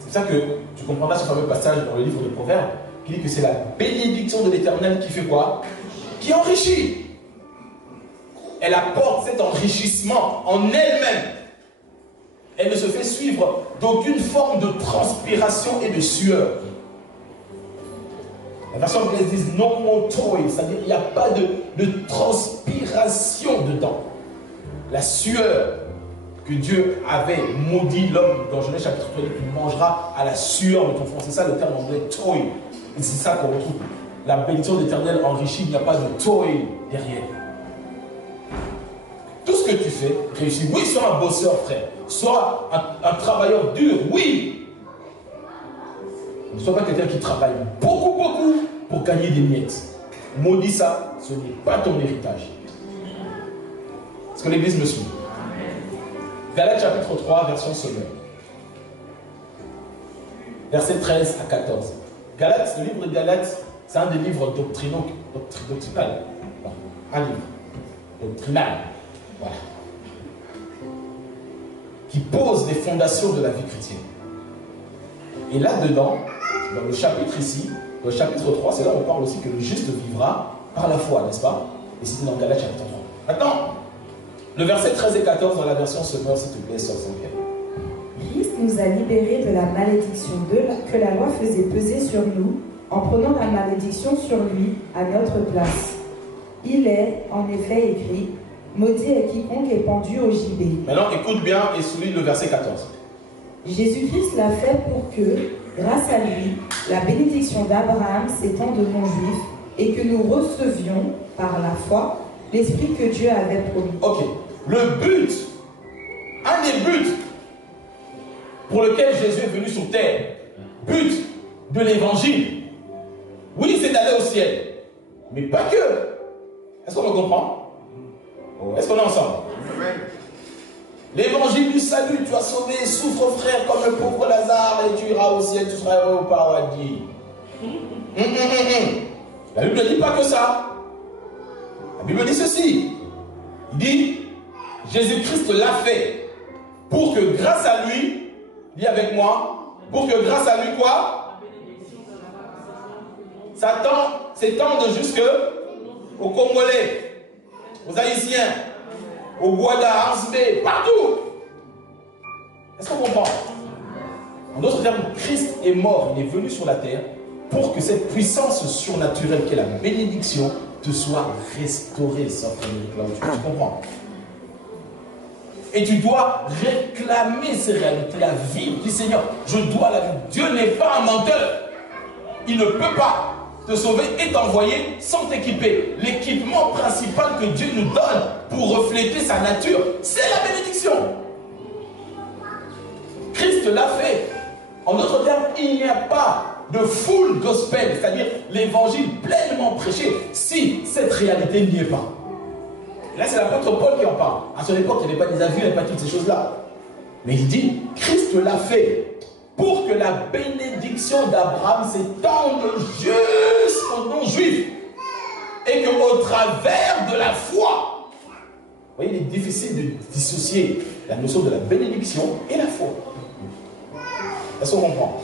C'est ça que tu comprendras ce fameux passage dans le livre de Proverbes qui dit que c'est la bénédiction de l'Éternel qui fait quoi? Qui enrichit. Elle apporte cet enrichissement en elle-même. Elle ne se fait suivre d'aucune forme de transpiration et de sueur. La version anglaise dit no more toil, c'est-à-dire qu'il n'y a pas de transpiration dedans. La sueur que Dieu avait maudit l'homme dans Genèse chapitre 3, tu mangeras à la sueur de ton front. C'est ça le terme anglais toil. Et c'est ça qu'on retrouve. La bénédiction de l'Éternel enrichie, il n'y a pas de toil derrière. Tout ce que tu fais réussit. Oui, sois un bosseur, frère. Sois un travailleur dur, oui. Ne sois pas quelqu'un qui travaille beaucoup pour gagner des miettes. Maudis ça, ce n'est pas ton héritage. Est-ce que l'église me suit? Galates chapitre 3, version Sommeur. Versets 13 à 14. Galates, le livre de Galates, c'est un des livres doctrinal. Un livre doctrinal. Voilà. Qui pose les fondations de la vie chrétienne. Et là-dedans, dans le chapitre ici, dans le chapitre 3, c'est là où on parle aussi que le juste vivra par la foi, n'est-ce pas? Et c'était dans Galates chapitre 3. Maintenant, le verset 13 et 14 dans la version Sommeur, s'il te plaît, sur son cœur. Christ nous a libérés de la malédiction que la loi faisait peser sur nous, en prenant la malédiction sur lui à notre place. Il est en effet écrit, maudit est quiconque est pendu au gibet. Maintenant, écoute bien et souligne le verset 14. Jésus-Christ l'a fait pour que, grâce à lui, la bénédiction d'Abraham s'étende aux non-juifs et que nous recevions, par la foi, l'esprit que Dieu avait promis. Ok. Le but, un des buts pour lequel Jésus est venu sur terre, but de l'évangile, oui, c'est d'aller au ciel, mais pas que. Est-ce qu'on me comprend? Est-ce qu'on est ensemble? L'évangile du salut, tu as sauvé, souffre frère comme le pauvre Lazare et tu iras au ciel, tu seras heureux au paradis. La Bible ne dit pas que ça. La Bible dit ceci. Il dit, Jésus-Christ l'a fait pour que grâce à lui, dis avec moi, pour que grâce à lui quoi? Satan s'étende jusque aux Congolais, aux Haïtiens, au Guada, à Ansbé, partout. Est-ce qu'on comprend? En d'autres termes, Christ est mort, il est venu sur la terre pour que cette puissance surnaturelle qui est la bénédiction te soit restaurée. Ça, tu comprends? Et tu dois réclamer ces réalités-là, vivre. Dis Seigneur, je dois la vivre. Dieu n'est pas un menteur. Il ne peut pas te sauver et t'envoyer sans t'équiper. L'équipement principal que Dieu nous donne pour refléter sa nature, c'est la bénédiction. Christ l'a fait. En d'autres termes, il n'y a pas de full gospel, c'est-à-dire l'évangile pleinement prêché, si cette réalité n'y est pas. Là, c'est l'apôtre Paul qui en parle. À son époque, il n'y avait pas des avis, il n'y avait pas toutes ces choses-là. Mais il dit, Christ l'a fait pour que la bénédiction d'Abraham s'étende jusqu'aux non-juifs. Et qu'au travers de la foi, vous voyez, il est difficile de dissocier la notion de la bénédiction et la foi. Est-ce qu'on comprend?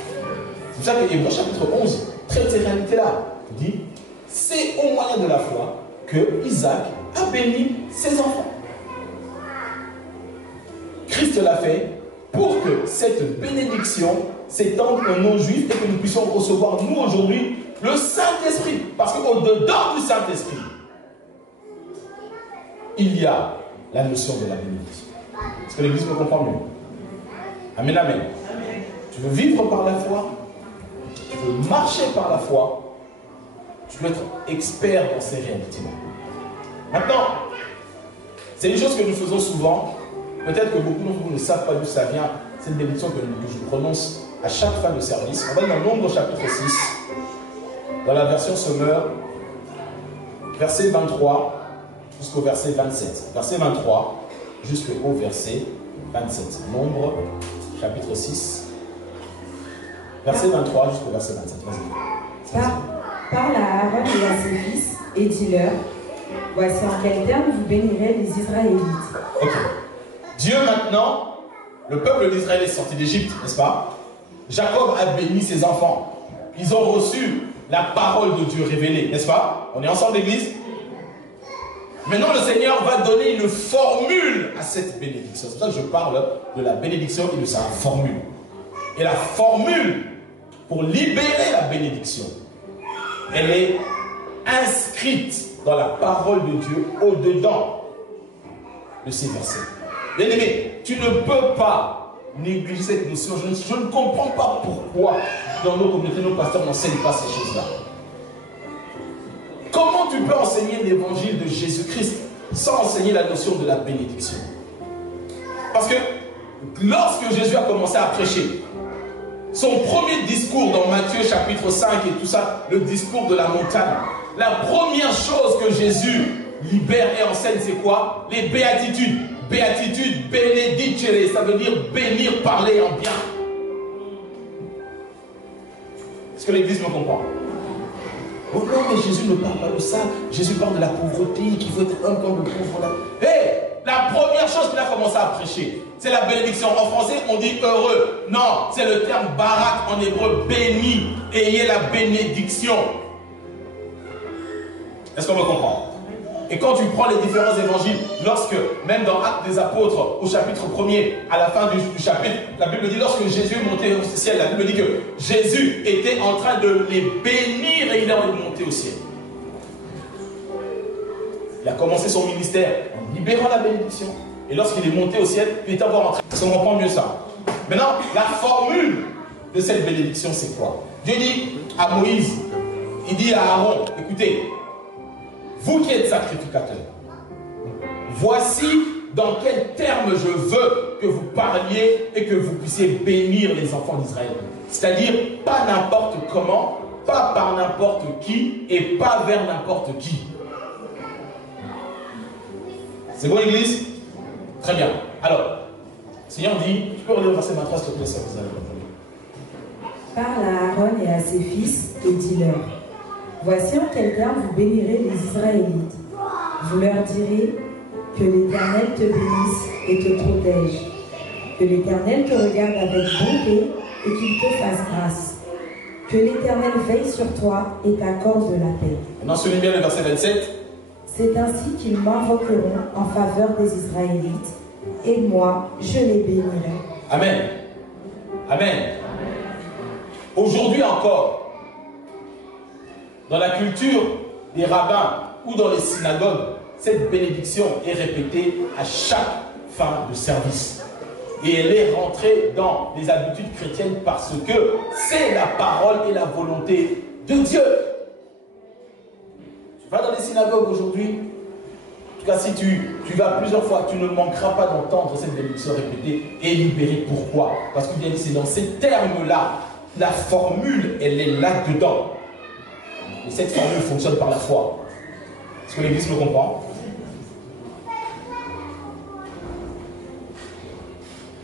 C'est pour ça que Hébreux chapitre 11 traite ces réalités-là. Il dit, c'est au moyen de la foi que Isaac a béni ses enfants. Christ l'a fait pour que cette bénédiction s'étende aux non-juifs et que nous puissions recevoir, nous, aujourd'hui, le Saint-Esprit. Parce qu'au-dedans du Saint-Esprit, il y a la notion de la bénédiction. Est-ce que l'Église me comprend mieux? Amen, amen. Amen. Tu veux vivre par la foi? Tu veux marcher par la foi? Tu dois être expert dans ces réalités-là. Maintenant, c'est une chose que nous faisons souvent. Peut-être que beaucoup d'entre vous ne savent pas d'où ça vient. C'est une bénédiction que je prononce à chaque fin de service. On va dans Nombre chapitre 6, dans la version Sommer, verset 23 jusqu'au verset 27. Verset 23 jusqu'au verset 27. Nombre chapitre 6, verset 23 jusqu'au verset 27. Vas-y. Parle à Aaron et à ses fils et dis-leur, voici en quels termes vous bénirez les Israélites. Ok. Dieu maintenant, le peuple d'Israël est sorti d'Égypte, n'est-ce pas? Jacob a béni ses enfants. Ils ont reçu la parole de Dieu révélée, n'est-ce pas? On est ensemble l'église? Maintenant le Seigneur va donner une formule à cette bénédiction. C'est pour ça que je parle de la bénédiction et de sa formule. Et la formule pour libérer la bénédiction, elle est inscrite dans la parole de Dieu au-dedans de ces versets. Bien-aimé, tu ne peux pas négliger cette notion. Je ne comprends pas pourquoi dans nos communautés, nos pasteurs n'enseignent pas ces choses-là. Comment tu peux enseigner l'évangile de Jésus-Christ sans enseigner la notion de la bénédiction? Parce que lorsque Jésus a commencé à prêcher, son premier discours dans Matthieu chapitre 5 et tout ça, le discours de la montagne, la première chose que Jésus libère et enseigne, c'est quoi? Les béatitudes. Béatitude, benedicere, ça veut dire bénir, parler en bien. Est-ce que l'Église me comprend? Oh non, mais Jésus ne parle pas de ça. Jésus parle de la pauvreté, qu'il faut être un comme le pauvre là. Hé, la première chose qu'il a commencé à prêcher, c'est la bénédiction. En français, on dit heureux. Non, c'est le terme barak en hébreu, béni. Ayez la bénédiction. Est-ce qu'on me comprend? Et quand tu prends les différents évangiles, lorsque, même dans Actes des Apôtres, au chapitre 1er, à la fin du chapitre, la Bible dit, lorsque Jésus est monté au ciel, la Bible dit que Jésus était en train de les bénir et il est monté au ciel. Il a commencé son ministère en libérant la bénédiction. Et lorsqu'il est monté au ciel, il est encore en train. On comprend mieux ça. Maintenant, la formule de cette bénédiction, c'est quoi? Dieu dit à Moïse, il dit à Aaron, écoutez, vous qui êtes sacrificateurs, voici dans quels termes je veux que vous parliez et que vous puissiez bénir les enfants d'Israël. C'est-à-dire, pas n'importe comment, pas par n'importe qui et pas vers n'importe qui. C'est bon, l'église? Très bien. Alors, le Seigneur dit, tu peux relire le verset 23, s'il te plaît, ça vous a... Parle à Aaron et à ses fils et dis-leur, voici en quel terme vous bénirez les Israélites. Vous leur direz que l'Éternel te bénisse et te protège, que l'Éternel te regarde avec bonté et qu'il te fasse grâce, que l'Éternel veille sur toi et t'accorde de la paix. Maintenant, soulignez bien le verset 27. C'est ainsi qu'ils m'invoqueront en faveur des Israélites, et moi, je les bénirai. Amen. Amen. Aujourd'hui encore, dans la culture des rabbins ou dans les synagogues, cette bénédiction est répétée à chaque fin de service. Et elle est rentrée dans les habitudes chrétiennes parce que c'est la parole et la volonté de Dieu. Tu vas dans les synagogues aujourd'hui, en tout cas si tu vas plusieurs fois, tu ne manqueras pas d'entendre cette bénédiction répétée et libérée. Pourquoi? Parce que bien dit, c'est dans ces termes-là, la formule, elle est là-dedans. Et cette formule fonctionne par la foi. Est-ce que l'Église me comprend?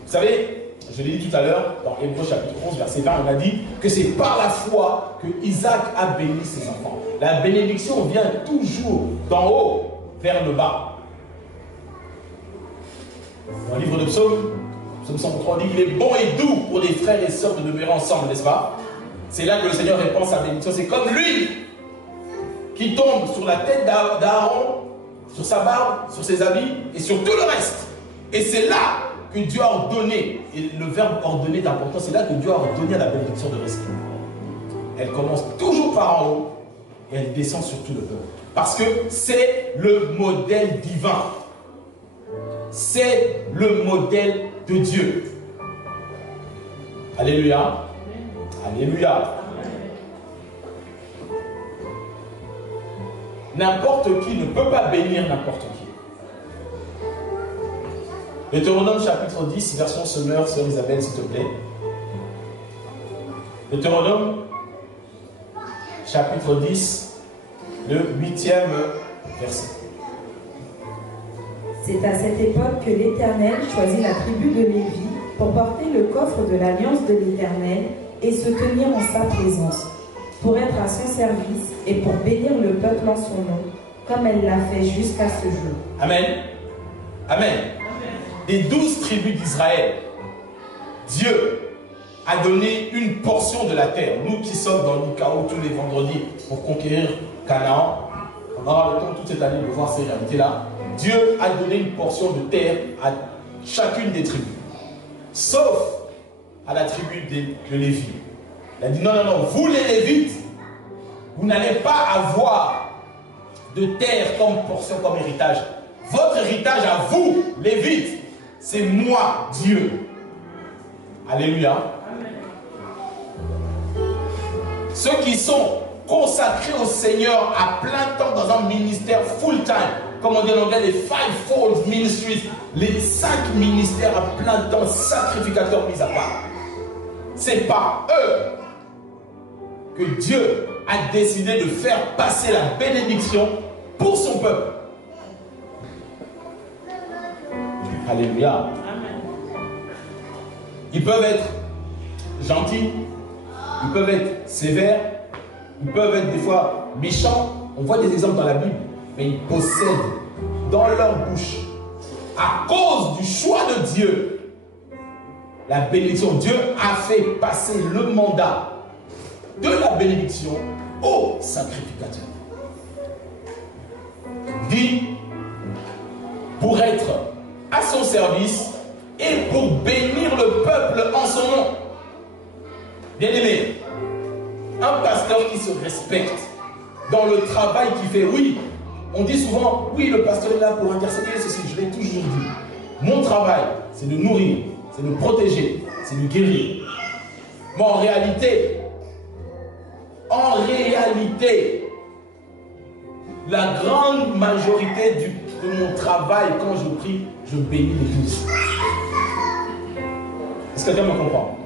Vous savez, je l'ai dit tout à l'heure, dans Hébreux chapitre 11, verset 20, on a dit que c'est par la foi que Isaac a béni ses enfants. La bénédiction vient toujours d'en haut vers le bas. Dans le livre de Psaume, Psaume 103 dit qu'il est bon et doux pour des frères et sœurs de demeurer ensemble, n'est-ce pas? C'est là que le Seigneur répand sa bénédiction. C'est comme l'huile qui tombe sur la tête d'Aaron, sur sa barbe, sur ses habits et sur tout le reste. Et c'est là que Dieu a ordonné, et le verbe ordonner est important, c'est là que Dieu a ordonné à la bénédiction de rester. Elle commence toujours par en haut et elle descend sur tout le peuple. Parce que c'est le modèle divin. C'est le modèle de Dieu. Alléluia. Alléluia. N'importe qui ne peut pas bénir n'importe qui. Deutéronome chapitre 10, version Semeur, sœur Isabelle, s'il te plaît. Deutéronome chapitre 10, le 8e verset. C'est à cette époque que l'Éternel choisit la tribu de Lévi pour porter le coffre de l'alliance de l'Éternel et se tenir en sa présence, pour être à son service et pour bénir le peuple en son nom, comme elle l'a fait jusqu'à ce jour. Amen. Amen. Des 12 tribus d'Israël, Dieu a donné une portion de la terre. Nous qui sommes dans l'Ikao tous les vendredis pour conquérir Canaan, on aura le temps toute cette année de voir ces réalités-là. Dieu a donné une portion de terre à chacune des tribus, sauf à la tribu de Lévi. Il a dit non, non, non, vous les Lévites, vous n'allez pas avoir de terre comme portion, comme héritage. Votre héritage à vous, Lévites, c'est moi, Dieu. Alléluia. Ceux qui sont consacrés au Seigneur à plein temps dans un ministère full-time, comme on dit en anglais, les fivefold ministries, les 5 ministères à plein temps, sacrificateurs mis à part. C'est par eux que Dieu a décidé de faire passer la bénédiction pour son peuple. Alléluia. Ils peuvent être gentils, ils peuvent être sévères, ils peuvent être des fois méchants. On voit des exemples dans la Bible, mais ils possèdent dans leur bouche, à cause du choix de Dieu, la bénédiction. Dieu a fait passer le mandat de la bénédiction au sacrificateur. dit pour être à son service et pour bénir le peuple en son nom. Bien-aimé, un pasteur qui se respecte dans le travail qu'il fait, oui, on dit souvent, oui, le pasteur est là pour intercéder, ceci, je l'ai toujours dit. Mon travail, c'est de nourrir, c'est de protéger, c'est de guérir. Mais en réalité, la grande majorité de mon travail, quand je prie, je bénis l'Église. Est-ce que quelqu'un me comprend?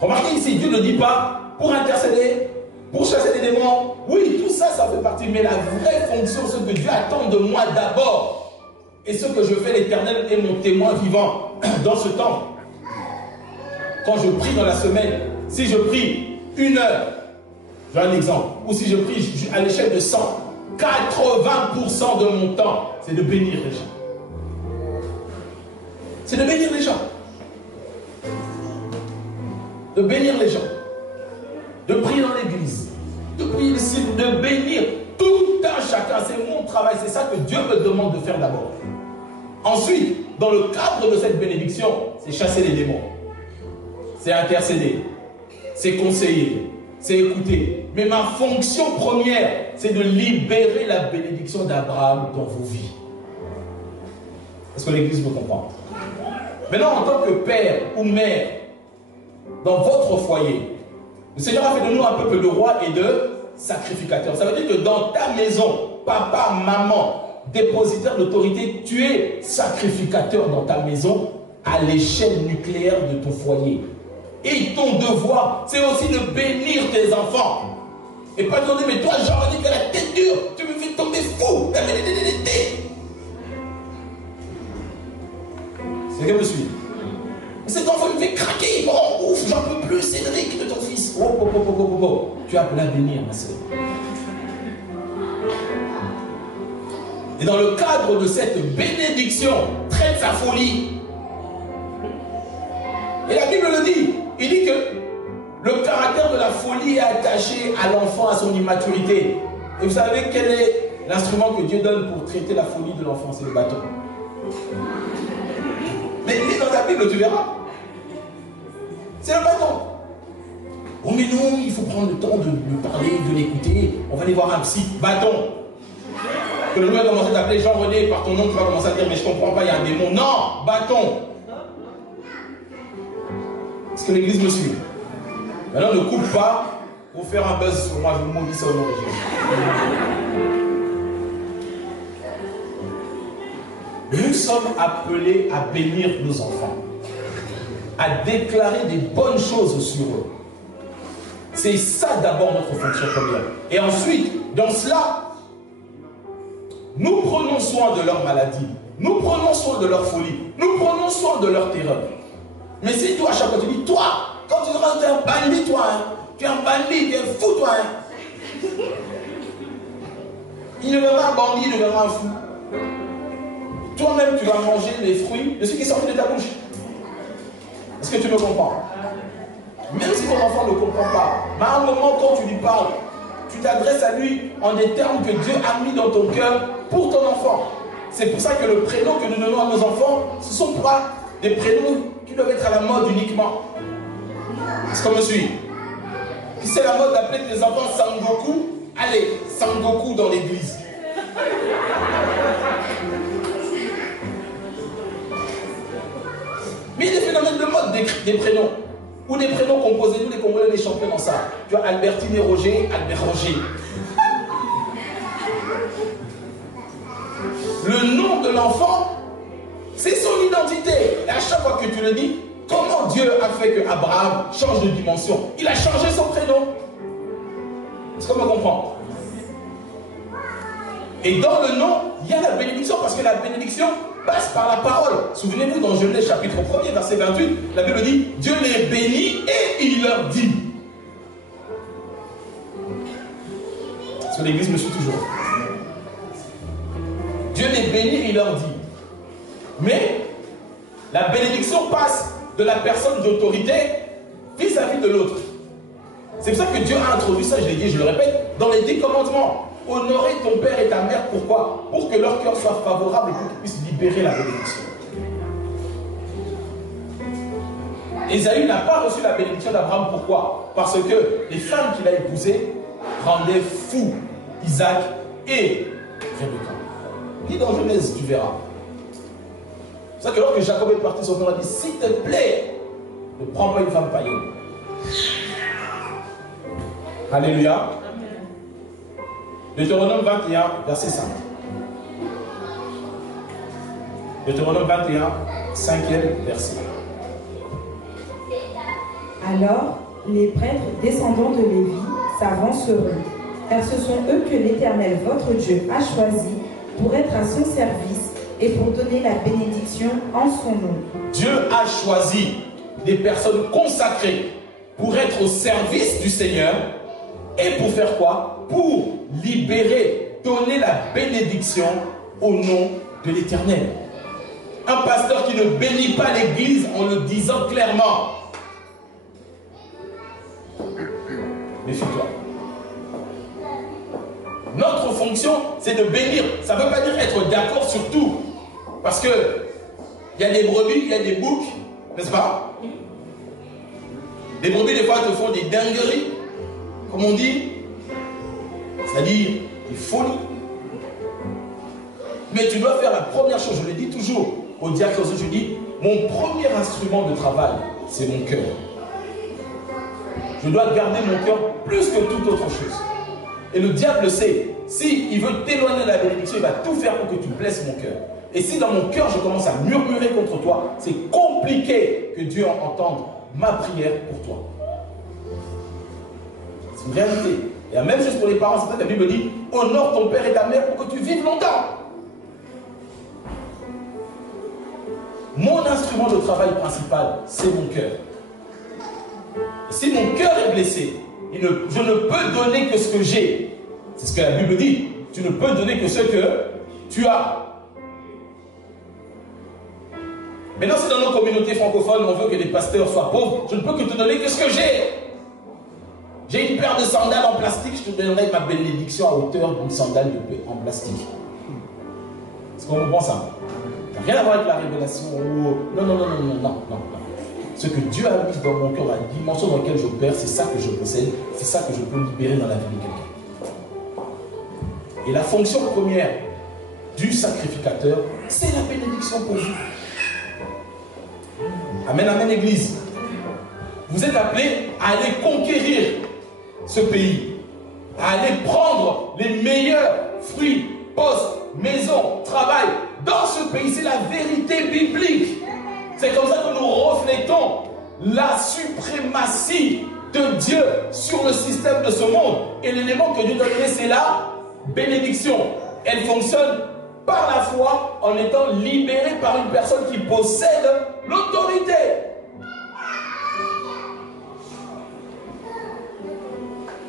Remarquez ici, Dieu ne dit pas pour intercéder, pour chasser des démons. Oui, tout ça, ça fait partie. Mais la vraie fonction, ce que Dieu attend de moi d'abord, et ce que je fais, l'Éternel est mon témoin vivant dans ce temps. Quand je prie dans la semaine, si je prie 1 heure, j'ai un exemple, ou si je prie à l'échelle de 100, 80% de mon temps, c'est de bénir les gens. C'est de bénir les gens. De bénir les gens. De prier dans l'église. De prier ici, de bénir tout un chacun. C'est mon travail. C'est ça que Dieu me demande de faire d'abord. Ensuite, dans le cadre de cette bénédiction, c'est chasser les démons. C'est intercéder. C'est conseiller. C'est écouter. Mais ma fonction première, c'est de libérer la bénédiction d'Abraham dans vos vies. Est-ce que l'église me comprend? Maintenant, en tant que père ou mère, dans votre foyer, le Seigneur a fait de nous un peuple de rois et de sacrificateurs. Ça veut dire que dans ta maison, papa, maman, dépositaire d'autorité, tu es sacrificateur dans ta maison à l'échelle nucléaire de ton foyer. Et ton devoir, c'est aussi de bénir tes enfants. Et pas de dire, mais toi, j'aurais dit que la tête dure, tu me fais tomber fou. C'est quelqu'un me suit? Cet enfant me fait craquer. Oh, ouf, j'en peux plus, Cédric, de ton fils. Oh. Tu as appelé à bénir, ma soeur. Et dans le cadre de cette bénédiction, traite sa folie. Et la Bible le dit. Il dit que le caractère de la folie est attaché à l'enfant, à son immaturité. Et vous savez quel est l'instrument que Dieu donne pour traiter la folie de l'enfant? C'est le bâton. Mais lis dans ta Bible, tu verras. C'est le bâton. Oh mais non, il faut prendre le temps de lui parler, de l'écouter. On va aller voir un psy. Bâton. Que le Loup a commencé à t'appeler Jean-René par ton nom, tu vas commencer à dire mais je comprends pas, il y a un démon. Non, bâton. Est-ce que l'église me suit? Maintenant, ne coupe pas pour faire un buzz sur moi, je vous maudis ça au nom de Jésus. Nous sommes appelés à bénir nos enfants, à déclarer des bonnes choses sur eux. C'est ça d'abord notre fonction première. Et ensuite, dans cela, nous prenons soin de leur maladie, nous prenons soin de leur folie, nous prenons soin de leur terreur. Mais si toi, à chaque fois, tu dis, toi, quand tu rentres, tu es un bandit, toi, hein. Tu es un bandit, tu es fou, toi. Hein. Il deviendra un bandit, il deviendra un fou. Toi-même, tu vas manger les fruits de ce qui est sorti de ta bouche. Est-ce que tu me comprends? Même si ton enfant ne comprend pas, mais à un moment, quand tu lui parles, tu t'adresses à lui en des termes que Dieu a mis dans ton cœur pour ton enfant. C'est pour ça que le prénom que nous donnons à nos enfants, ce ne sont pas des prénoms qui doivent être à la mode uniquement. Est-ce qu'on me suit? Si c'est la mode d'appeler tes enfants Sangoku, allez, Sangoku dans l'église. Mais il y a des phénomènes de mode des prénoms. Ou des prénoms composés, nous les Congolais, les champions dans ça. Tu as Albertine et Roger, Albert Roger. Le nom de l'enfant, c'est son identité. Et à chaque fois que tu le dis, comment Dieu a fait que Abraham change de dimension? Il a changé son prénom. Est-ce qu'on me comprend? Et dans le nom, il y a la bénédiction, parce que la bénédiction passe par la parole. Souvenez-vous, dans Genèse chapitre 1er, verset 28, la Bible dit, Dieu les bénit et il leur dit. Parce que l'église me suit toujours. Dieu les bénit et il leur dit. Mais la bénédiction passe de la personne d'autorité vis-à-vis de l'autre. C'est pour ça que Dieu a introduit ça, je l'ai dit, je le répète, dans les 10 commandements. honorer ton père et ta mère. Pourquoi? Pour que leur cœur soit favorable et pour qu'ils puissent libérer la bénédiction. Ésaü n'a pas reçu la bénédiction d'Abraham. Pourquoi? Parce que les femmes qu'il a épousées rendaient fous Isaac et Rebecca. Lis dans Genèse, tu verras. C'est ça que lorsque Jacob est parti, son père a dit, s'il te plaît, ne prends pas une femme païenne. Alléluia. Deutéronome 21, verset 5. Deutéronome 21, 5e verset. Alors, les prêtres descendants de Lévi s'avanceront, car ce sont eux que l'Éternel, votre Dieu, a choisis pour être à son service et pour donner la bénédiction en son nom. Dieu a choisi des personnes consacrées pour être au service du Seigneur et pour faire quoi? Pour libérer, donner la bénédiction au nom de l'Éternel. Un pasteur qui ne bénit pas l'Église en le disant clairement. Méfie-toi. Notre fonction, c'est de bénir. Ça ne veut pas dire être d'accord sur tout. Parce que il y a des brebis, il y a des boucs, n'est-ce pas? Les brebis, des fois, te font des dingueries, comme on dit. C'est-à-dire des folies. Mais tu dois faire la première chose, je le dis toujours au diacre, je dis, mon premier instrument de travail, c'est mon cœur. Je dois garder mon cœur plus que toute autre chose. Et le diable sait, s'il veut t'éloigner de la bénédiction, il va tout faire pour que tu blesses mon cœur. Et si dans mon cœur, je commence à murmurer contre toi, c'est compliqué que Dieu entende ma prière pour toi. C'est une réalité. Et la même chose pour les parents, c'est ça que la Bible dit, honore ton père et ta mère pour que tu vives longtemps. Mon instrument de travail principal, c'est mon cœur. Et si mon cœur est blessé, je ne peux donner que ce que j'ai. C'est ce que la Bible dit. Tu ne peux donner que ce que tu as. Maintenant, si dans nos communautés francophones, on veut que les pasteurs soient pauvres, je ne peux que te donner que ce que j'ai. J'ai une paire de sandales en plastique, je te donnerai ma bénédiction à hauteur d'une sandale en plastique. Est-ce qu'on comprend ça? Ça n'a rien à voir avec la révélation. Non. Ce que Dieu a mis dans mon cœur, la dimension dans laquelle j'opère, c'est ça que je possède, c'est ça que je peux libérer dans la vie de quelqu'un. Et la fonction première du sacrificateur, c'est la bénédiction pour vous. Amen, amen, Église. Vous êtes appelés à aller conquérir ce pays, à aller prendre les meilleurs fruits, postes, maisons, travail dans ce pays. C'est la vérité biblique. C'est comme ça que nous reflétons la suprématie de Dieu sur le système de ce monde. Et l'élément que Dieu doit donner, c'est la bénédiction. Elle fonctionne par la foi en étant libérée par une personne qui possède l'autorité.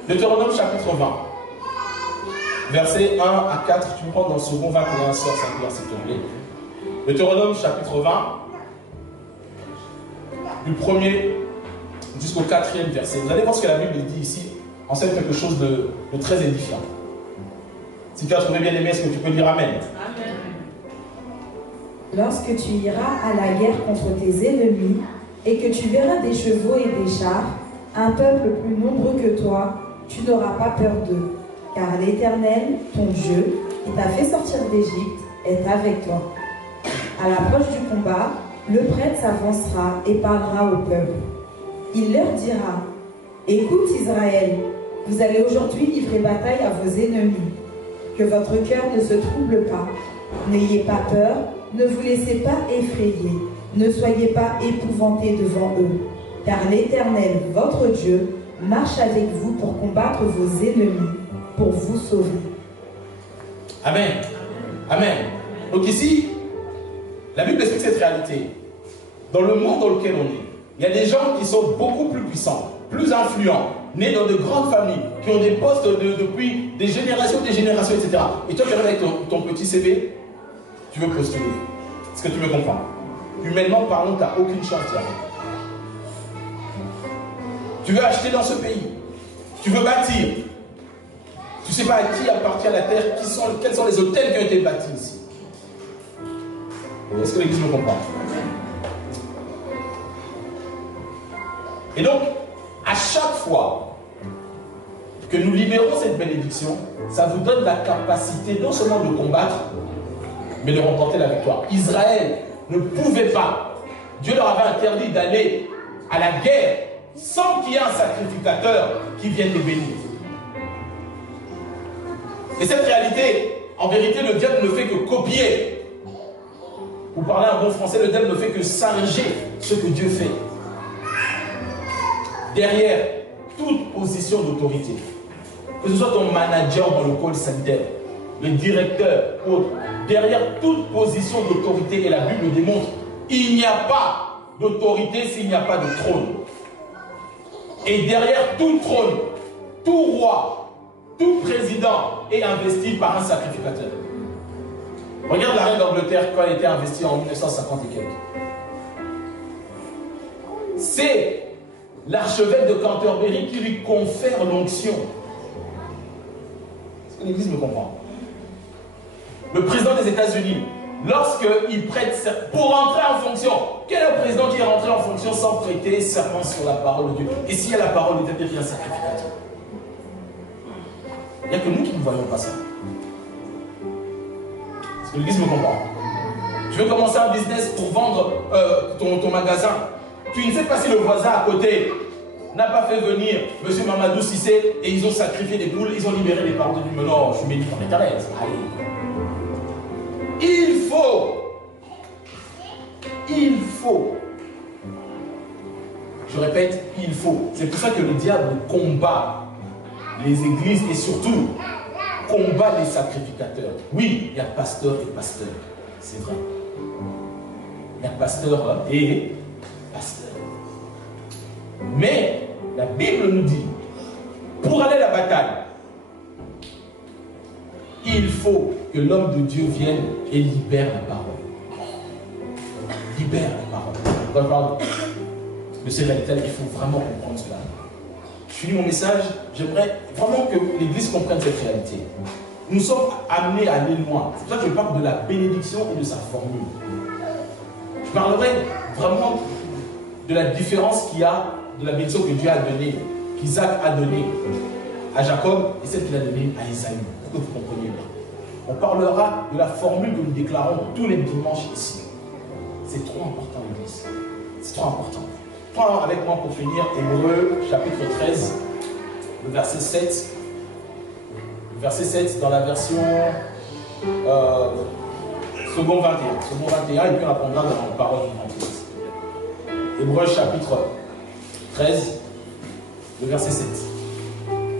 Deutéronome chapitre 20, versets 1 à 4. Tu me prends dans le second 21, sort simplement s'il te plaît. Deutéronome chapitre 20, du premier jusqu'au 4e verset. Vous allez voir ce que la Bible dit ici, enseigne quelque chose de très édifiant. Si tu as trouvé bien aimé, est-ce que tu peux dire Amen? Amen. Lorsque tu iras à la guerre contre tes ennemis et que tu verras des chevaux et des chars, un peuple plus nombreux que toi, tu n'auras pas peur d'eux, car l'Éternel, ton Dieu, qui t'a fait sortir d'Égypte, est avec toi. À l'approche du combat, le prêtre s'avancera et parlera au peuple. Il leur dira, « Écoute Israël, vous allez aujourd'hui livrer bataille à vos ennemis. Que votre cœur ne se trouble pas. N'ayez pas peur, ne vous laissez pas effrayer, ne soyez pas épouvantés devant eux. Car l'Éternel, votre Dieu, marche avec vous pour combattre vos ennemis, pour vous sauver. » Amen. Amen. Donc ici, la Bible explique cette réalité. Dans le monde dans lequel on est, il y a des gens qui sont beaucoup plus puissants, plus influents, nés dans de grandes familles, qui ont des postes depuis des générations, etc. Et toi, tu arrives avec ton petit CV, tu veux postuler. Est-ce que tu me comprends? Humainement parlant, tu n'as aucune chance d'y arriver. Tu veux acheter dans ce pays, tu veux bâtir, Tu ne sais pas à qui appartient la terre, quels sont les hôtels qui ont été bâtis ici. Est-ce que l'Église me comprend? Et donc, à chaque fois que nous libérons cette bénédiction, ça vous donne la capacité non seulement de combattre, mais de remporter la victoire. Israël ne pouvait pas. Dieu leur avait interdit d'aller à la guerre sans qu'il y ait un sacrificateur qui vienne les bénir. Et cette réalité, en vérité, le diable ne fait que copier. Pour parler un bon français, le diable ne fait que singer ce que Dieu fait. Derrière toute position d'autorité, que ce soit ton manager dans le pôle sanitaire, le directeur, autre, derrière toute position d'autorité, et la Bible le démontre, il n'y a pas d'autorité s'il n'y a pas de trône. Et derrière tout trône, tout roi, tout président est investi par un sacrificateur. Regarde la reine d'Angleterre quand elle était investie en 1950 et quelques. C'est l'archevêque de Canterbury qui lui confère l'onction. Est-ce que l'Église me comprend? Le président des États-Unis, lorsqu'il prête pour rentrer en fonction, quel est le président qui est rentré en fonction sans prêter serment sur la parole de Dieu? Et s'il y a la parole de Dieu, il y a un sacrificateur. Il n'y a que nous qui ne voyons pas ça. Est-ce que l'Église me comprend? Tu veux commencer un business pour vendre ton magasin. Tu ne sais pas si le voisin à côté n'a pas fait venir M. Mamadou Sissé et ils ont sacrifié des poules, ils ont libéré les parents de Dieu. Mais non, je suis béni par l'Éternel. Il faut. Je répète, il faut. C'est pour ça que le diable combat les églises et surtout combat les sacrificateurs. Oui, il y a pasteur et pasteur. C'est vrai. Il y a pasteur et pasteur. Mais la Bible nous dit, pour aller à la bataille, il faut que l'homme de Dieu vienne et libère la parole. Libère la parole. Quand je parle de ces réalités, il faut vraiment comprendre cela. Je finis mon message, j'aimerais vraiment que l'Église comprenne cette réalité. Nous sommes amenés à aller loin. C'est pour ça que je parle de la bénédiction et de sa formule. Je parlerai vraiment de la différence qu'il y a de la bénédiction que Dieu a donnée, qu'Isaac a donnée à Jacob et celle qu'il a donnée à Isaïe, pour que vous compreniez bien. On parlera de la formule que nous déclarons tous les dimanches ici. C'est trop important, l'Église. C'est trop important. Prends avec moi pour finir Hébreux chapitre 13, le verset 7. Le verset 7 dans la version second 21. Second 21, et puis on apprendra dans la parole vivante. Hébreux chapitre 13, le verset 7.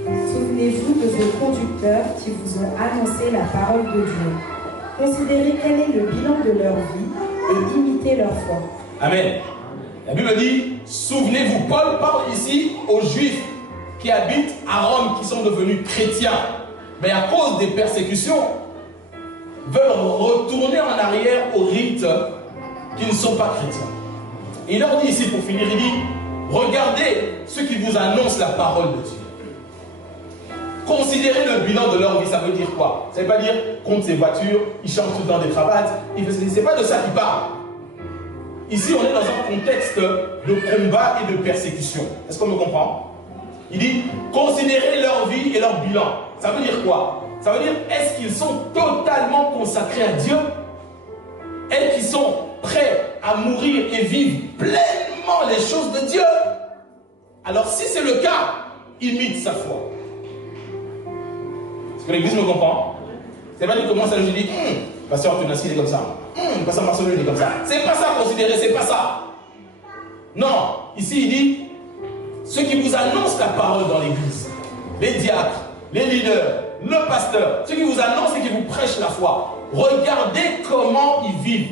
Souvenez-vous de vos conducteurs qui vous ont annoncé la parole de Dieu. Considérez quel est le bilan de leur vie et imitez leur foi. Amen. La Bible dit, souvenez-vous, Paul parle ici aux Juifs qui habitent à Rome, qui sont devenus chrétiens, mais à cause des persécutions, veulent retourner en arrière aux rites qui ne sont pas chrétiens. Et il leur dit ici, pour finir, il dit, regardez ceux qui vous annoncent la parole de Dieu. Considérez le bilan de leur vie, ça veut dire quoi? Ça ne veut pas dire, compte ses voitures, ils changent tout le temps des cravates, c'est pas de ça qu'il parle. Ici, on est dans un contexte de combat et de persécution. Est-ce qu'on me comprend? Il dit, considérez leur vie et leur bilan. Ça veut dire quoi? Ça veut dire, est-ce qu'ils sont totalement consacrés à Dieu? Est-ce qu'ils sont prêts à mourir et vivre pleinement les choses de Dieu? Alors, si c'est le cas, imite sa foi. Est-ce que l'Église me comprend? C'est pas dit comment ça, je dis, pasteur Tunassi, il est comme ça. Pasteur Marcelo, il est comme ça. C'est pas ça considérer, c'est pas ça. Non, ici il dit, ceux qui vous annoncent la parole dans l'église, les diacres, les leaders, le pasteur, ceux qui vous annoncent et qui vous prêchent la foi, regardez comment ils vivent.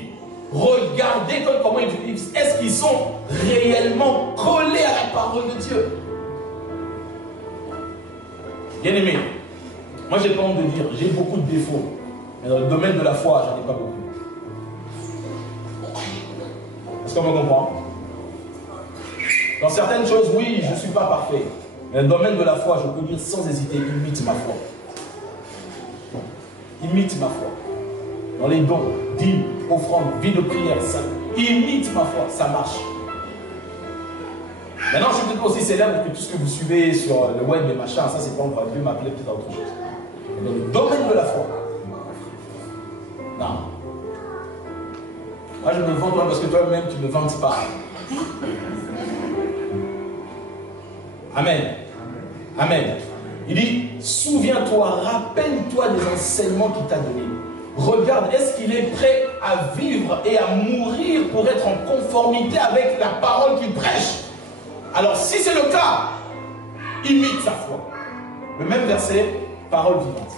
Regardez comment ils vivent. Est-ce qu'ils sont réellement collés à la parole de Dieu? Bien aimé, moi j'ai pas honte de dire, j'ai beaucoup de défauts. Mais dans le domaine de la foi, j'en ai pas beaucoup. Est-ce qu'on me comprend? Dans certaines choses, oui, je ne suis pas parfait. Mais dans le domaine de la foi, je peux dire sans hésiter, imite ma foi. imite ma foi. Dans les dons, dîmes, offrandes, vie de prière, ça imite ma foi, ça marche. Maintenant, je suis peut-être aussi célèbre que tout ce que vous suivez sur le web et machin, ça c'est pas encore Dieu m'appelait peut-être à autre chose. Mais dans le domaine de la foi, non. Moi je me vante toi parce que toi-même tu ne me vantes pas. Amen. Amen. Il dit, souviens-toi, rappelle-toi des enseignements qu'il t'a donnés. Regarde, est-ce qu'il est prêt à vivre et à mourir pour être en conformité avec la parole qu'il prêche? Alors si c'est le cas, imite sa foi. Le même verset, parole vivante.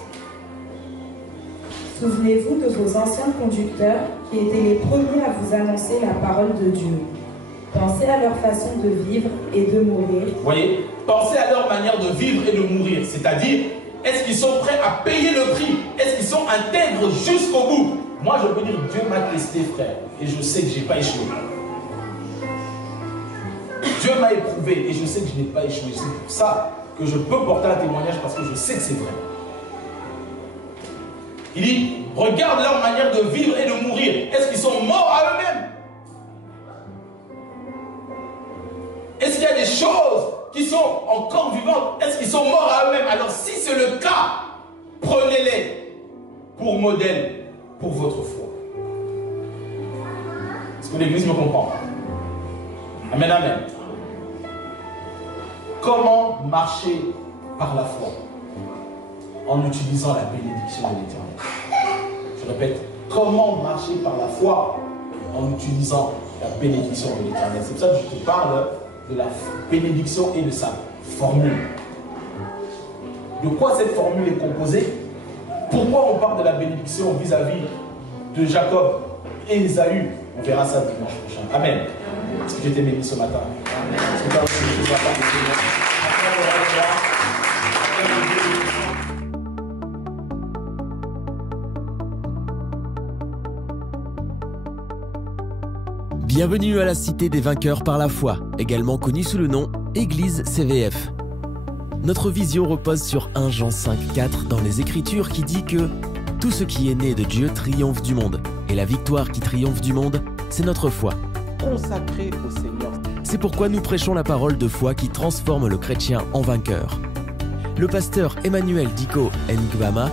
Souvenez-vous de vos anciens conducteurs qui étaient les premiers à vous annoncer la parole de Dieu. Pensez à leur façon de vivre et de mourir. Vous voyez, pensez à leur manière de vivre et de mourir. C'est-à-dire, est-ce qu'ils sont prêts à payer le prix? Est-ce qu'ils sont intègres jusqu'au bout? Moi, je peux dire, Dieu m'a testé, frère. Et je sais que je n'ai pas échoué. Dieu m'a éprouvé et je sais que je n'ai pas échoué. C'est pour ça que je peux porter un témoignage parce que je sais que c'est vrai. Il dit, regarde leur manière de vivre et de mourir. Est-ce qu'ils sont morts à eux-mêmes? Est-ce qu'il y a des choses qui sont encore vivantes? Est-ce qu'ils sont morts à eux-mêmes? Alors si c'est le cas, prenez-les pour modèle pour votre foi. Est-ce que l'Église me comprend? Amen, amen. Comment marcher par la foi? En utilisant la bénédiction de l'Éternel. Je répète, comment marcher par la foi en utilisant la bénédiction de l'Éternel? C'est pour ça que je te parle de la bénédiction et de sa formule. De quoi cette formule est composée? Pourquoi on parle de la bénédiction vis-à-vis de Jacob et Ésaü? On verra ça dimanche prochain. Amen. Est-ce que tu étais béni ce matin? Amen. Est-ce que tu as reçu le Seigneur? Bienvenue à la Cité des vainqueurs par la foi, également connue sous le nom Église CVF. Notre vision repose sur 1 Jean 5,4 dans les Écritures qui dit que tout ce qui est né de Dieu triomphe du monde, et la victoire qui triomphe du monde, c'est notre foi. Consacré au Seigneur. C'est pourquoi nous prêchons la parole de foi qui transforme le chrétien en vainqueur. Le pasteur Emmanuel Diko Ngbama,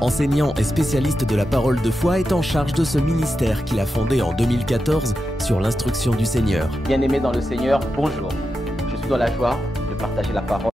enseignant et spécialiste de la parole de foi, est en charge de ce ministère qu'il a fondé en 2014 sur l'instruction du Seigneur. Bien-aimés dans le Seigneur, bonjour. Je suis dans la joie de partager la parole.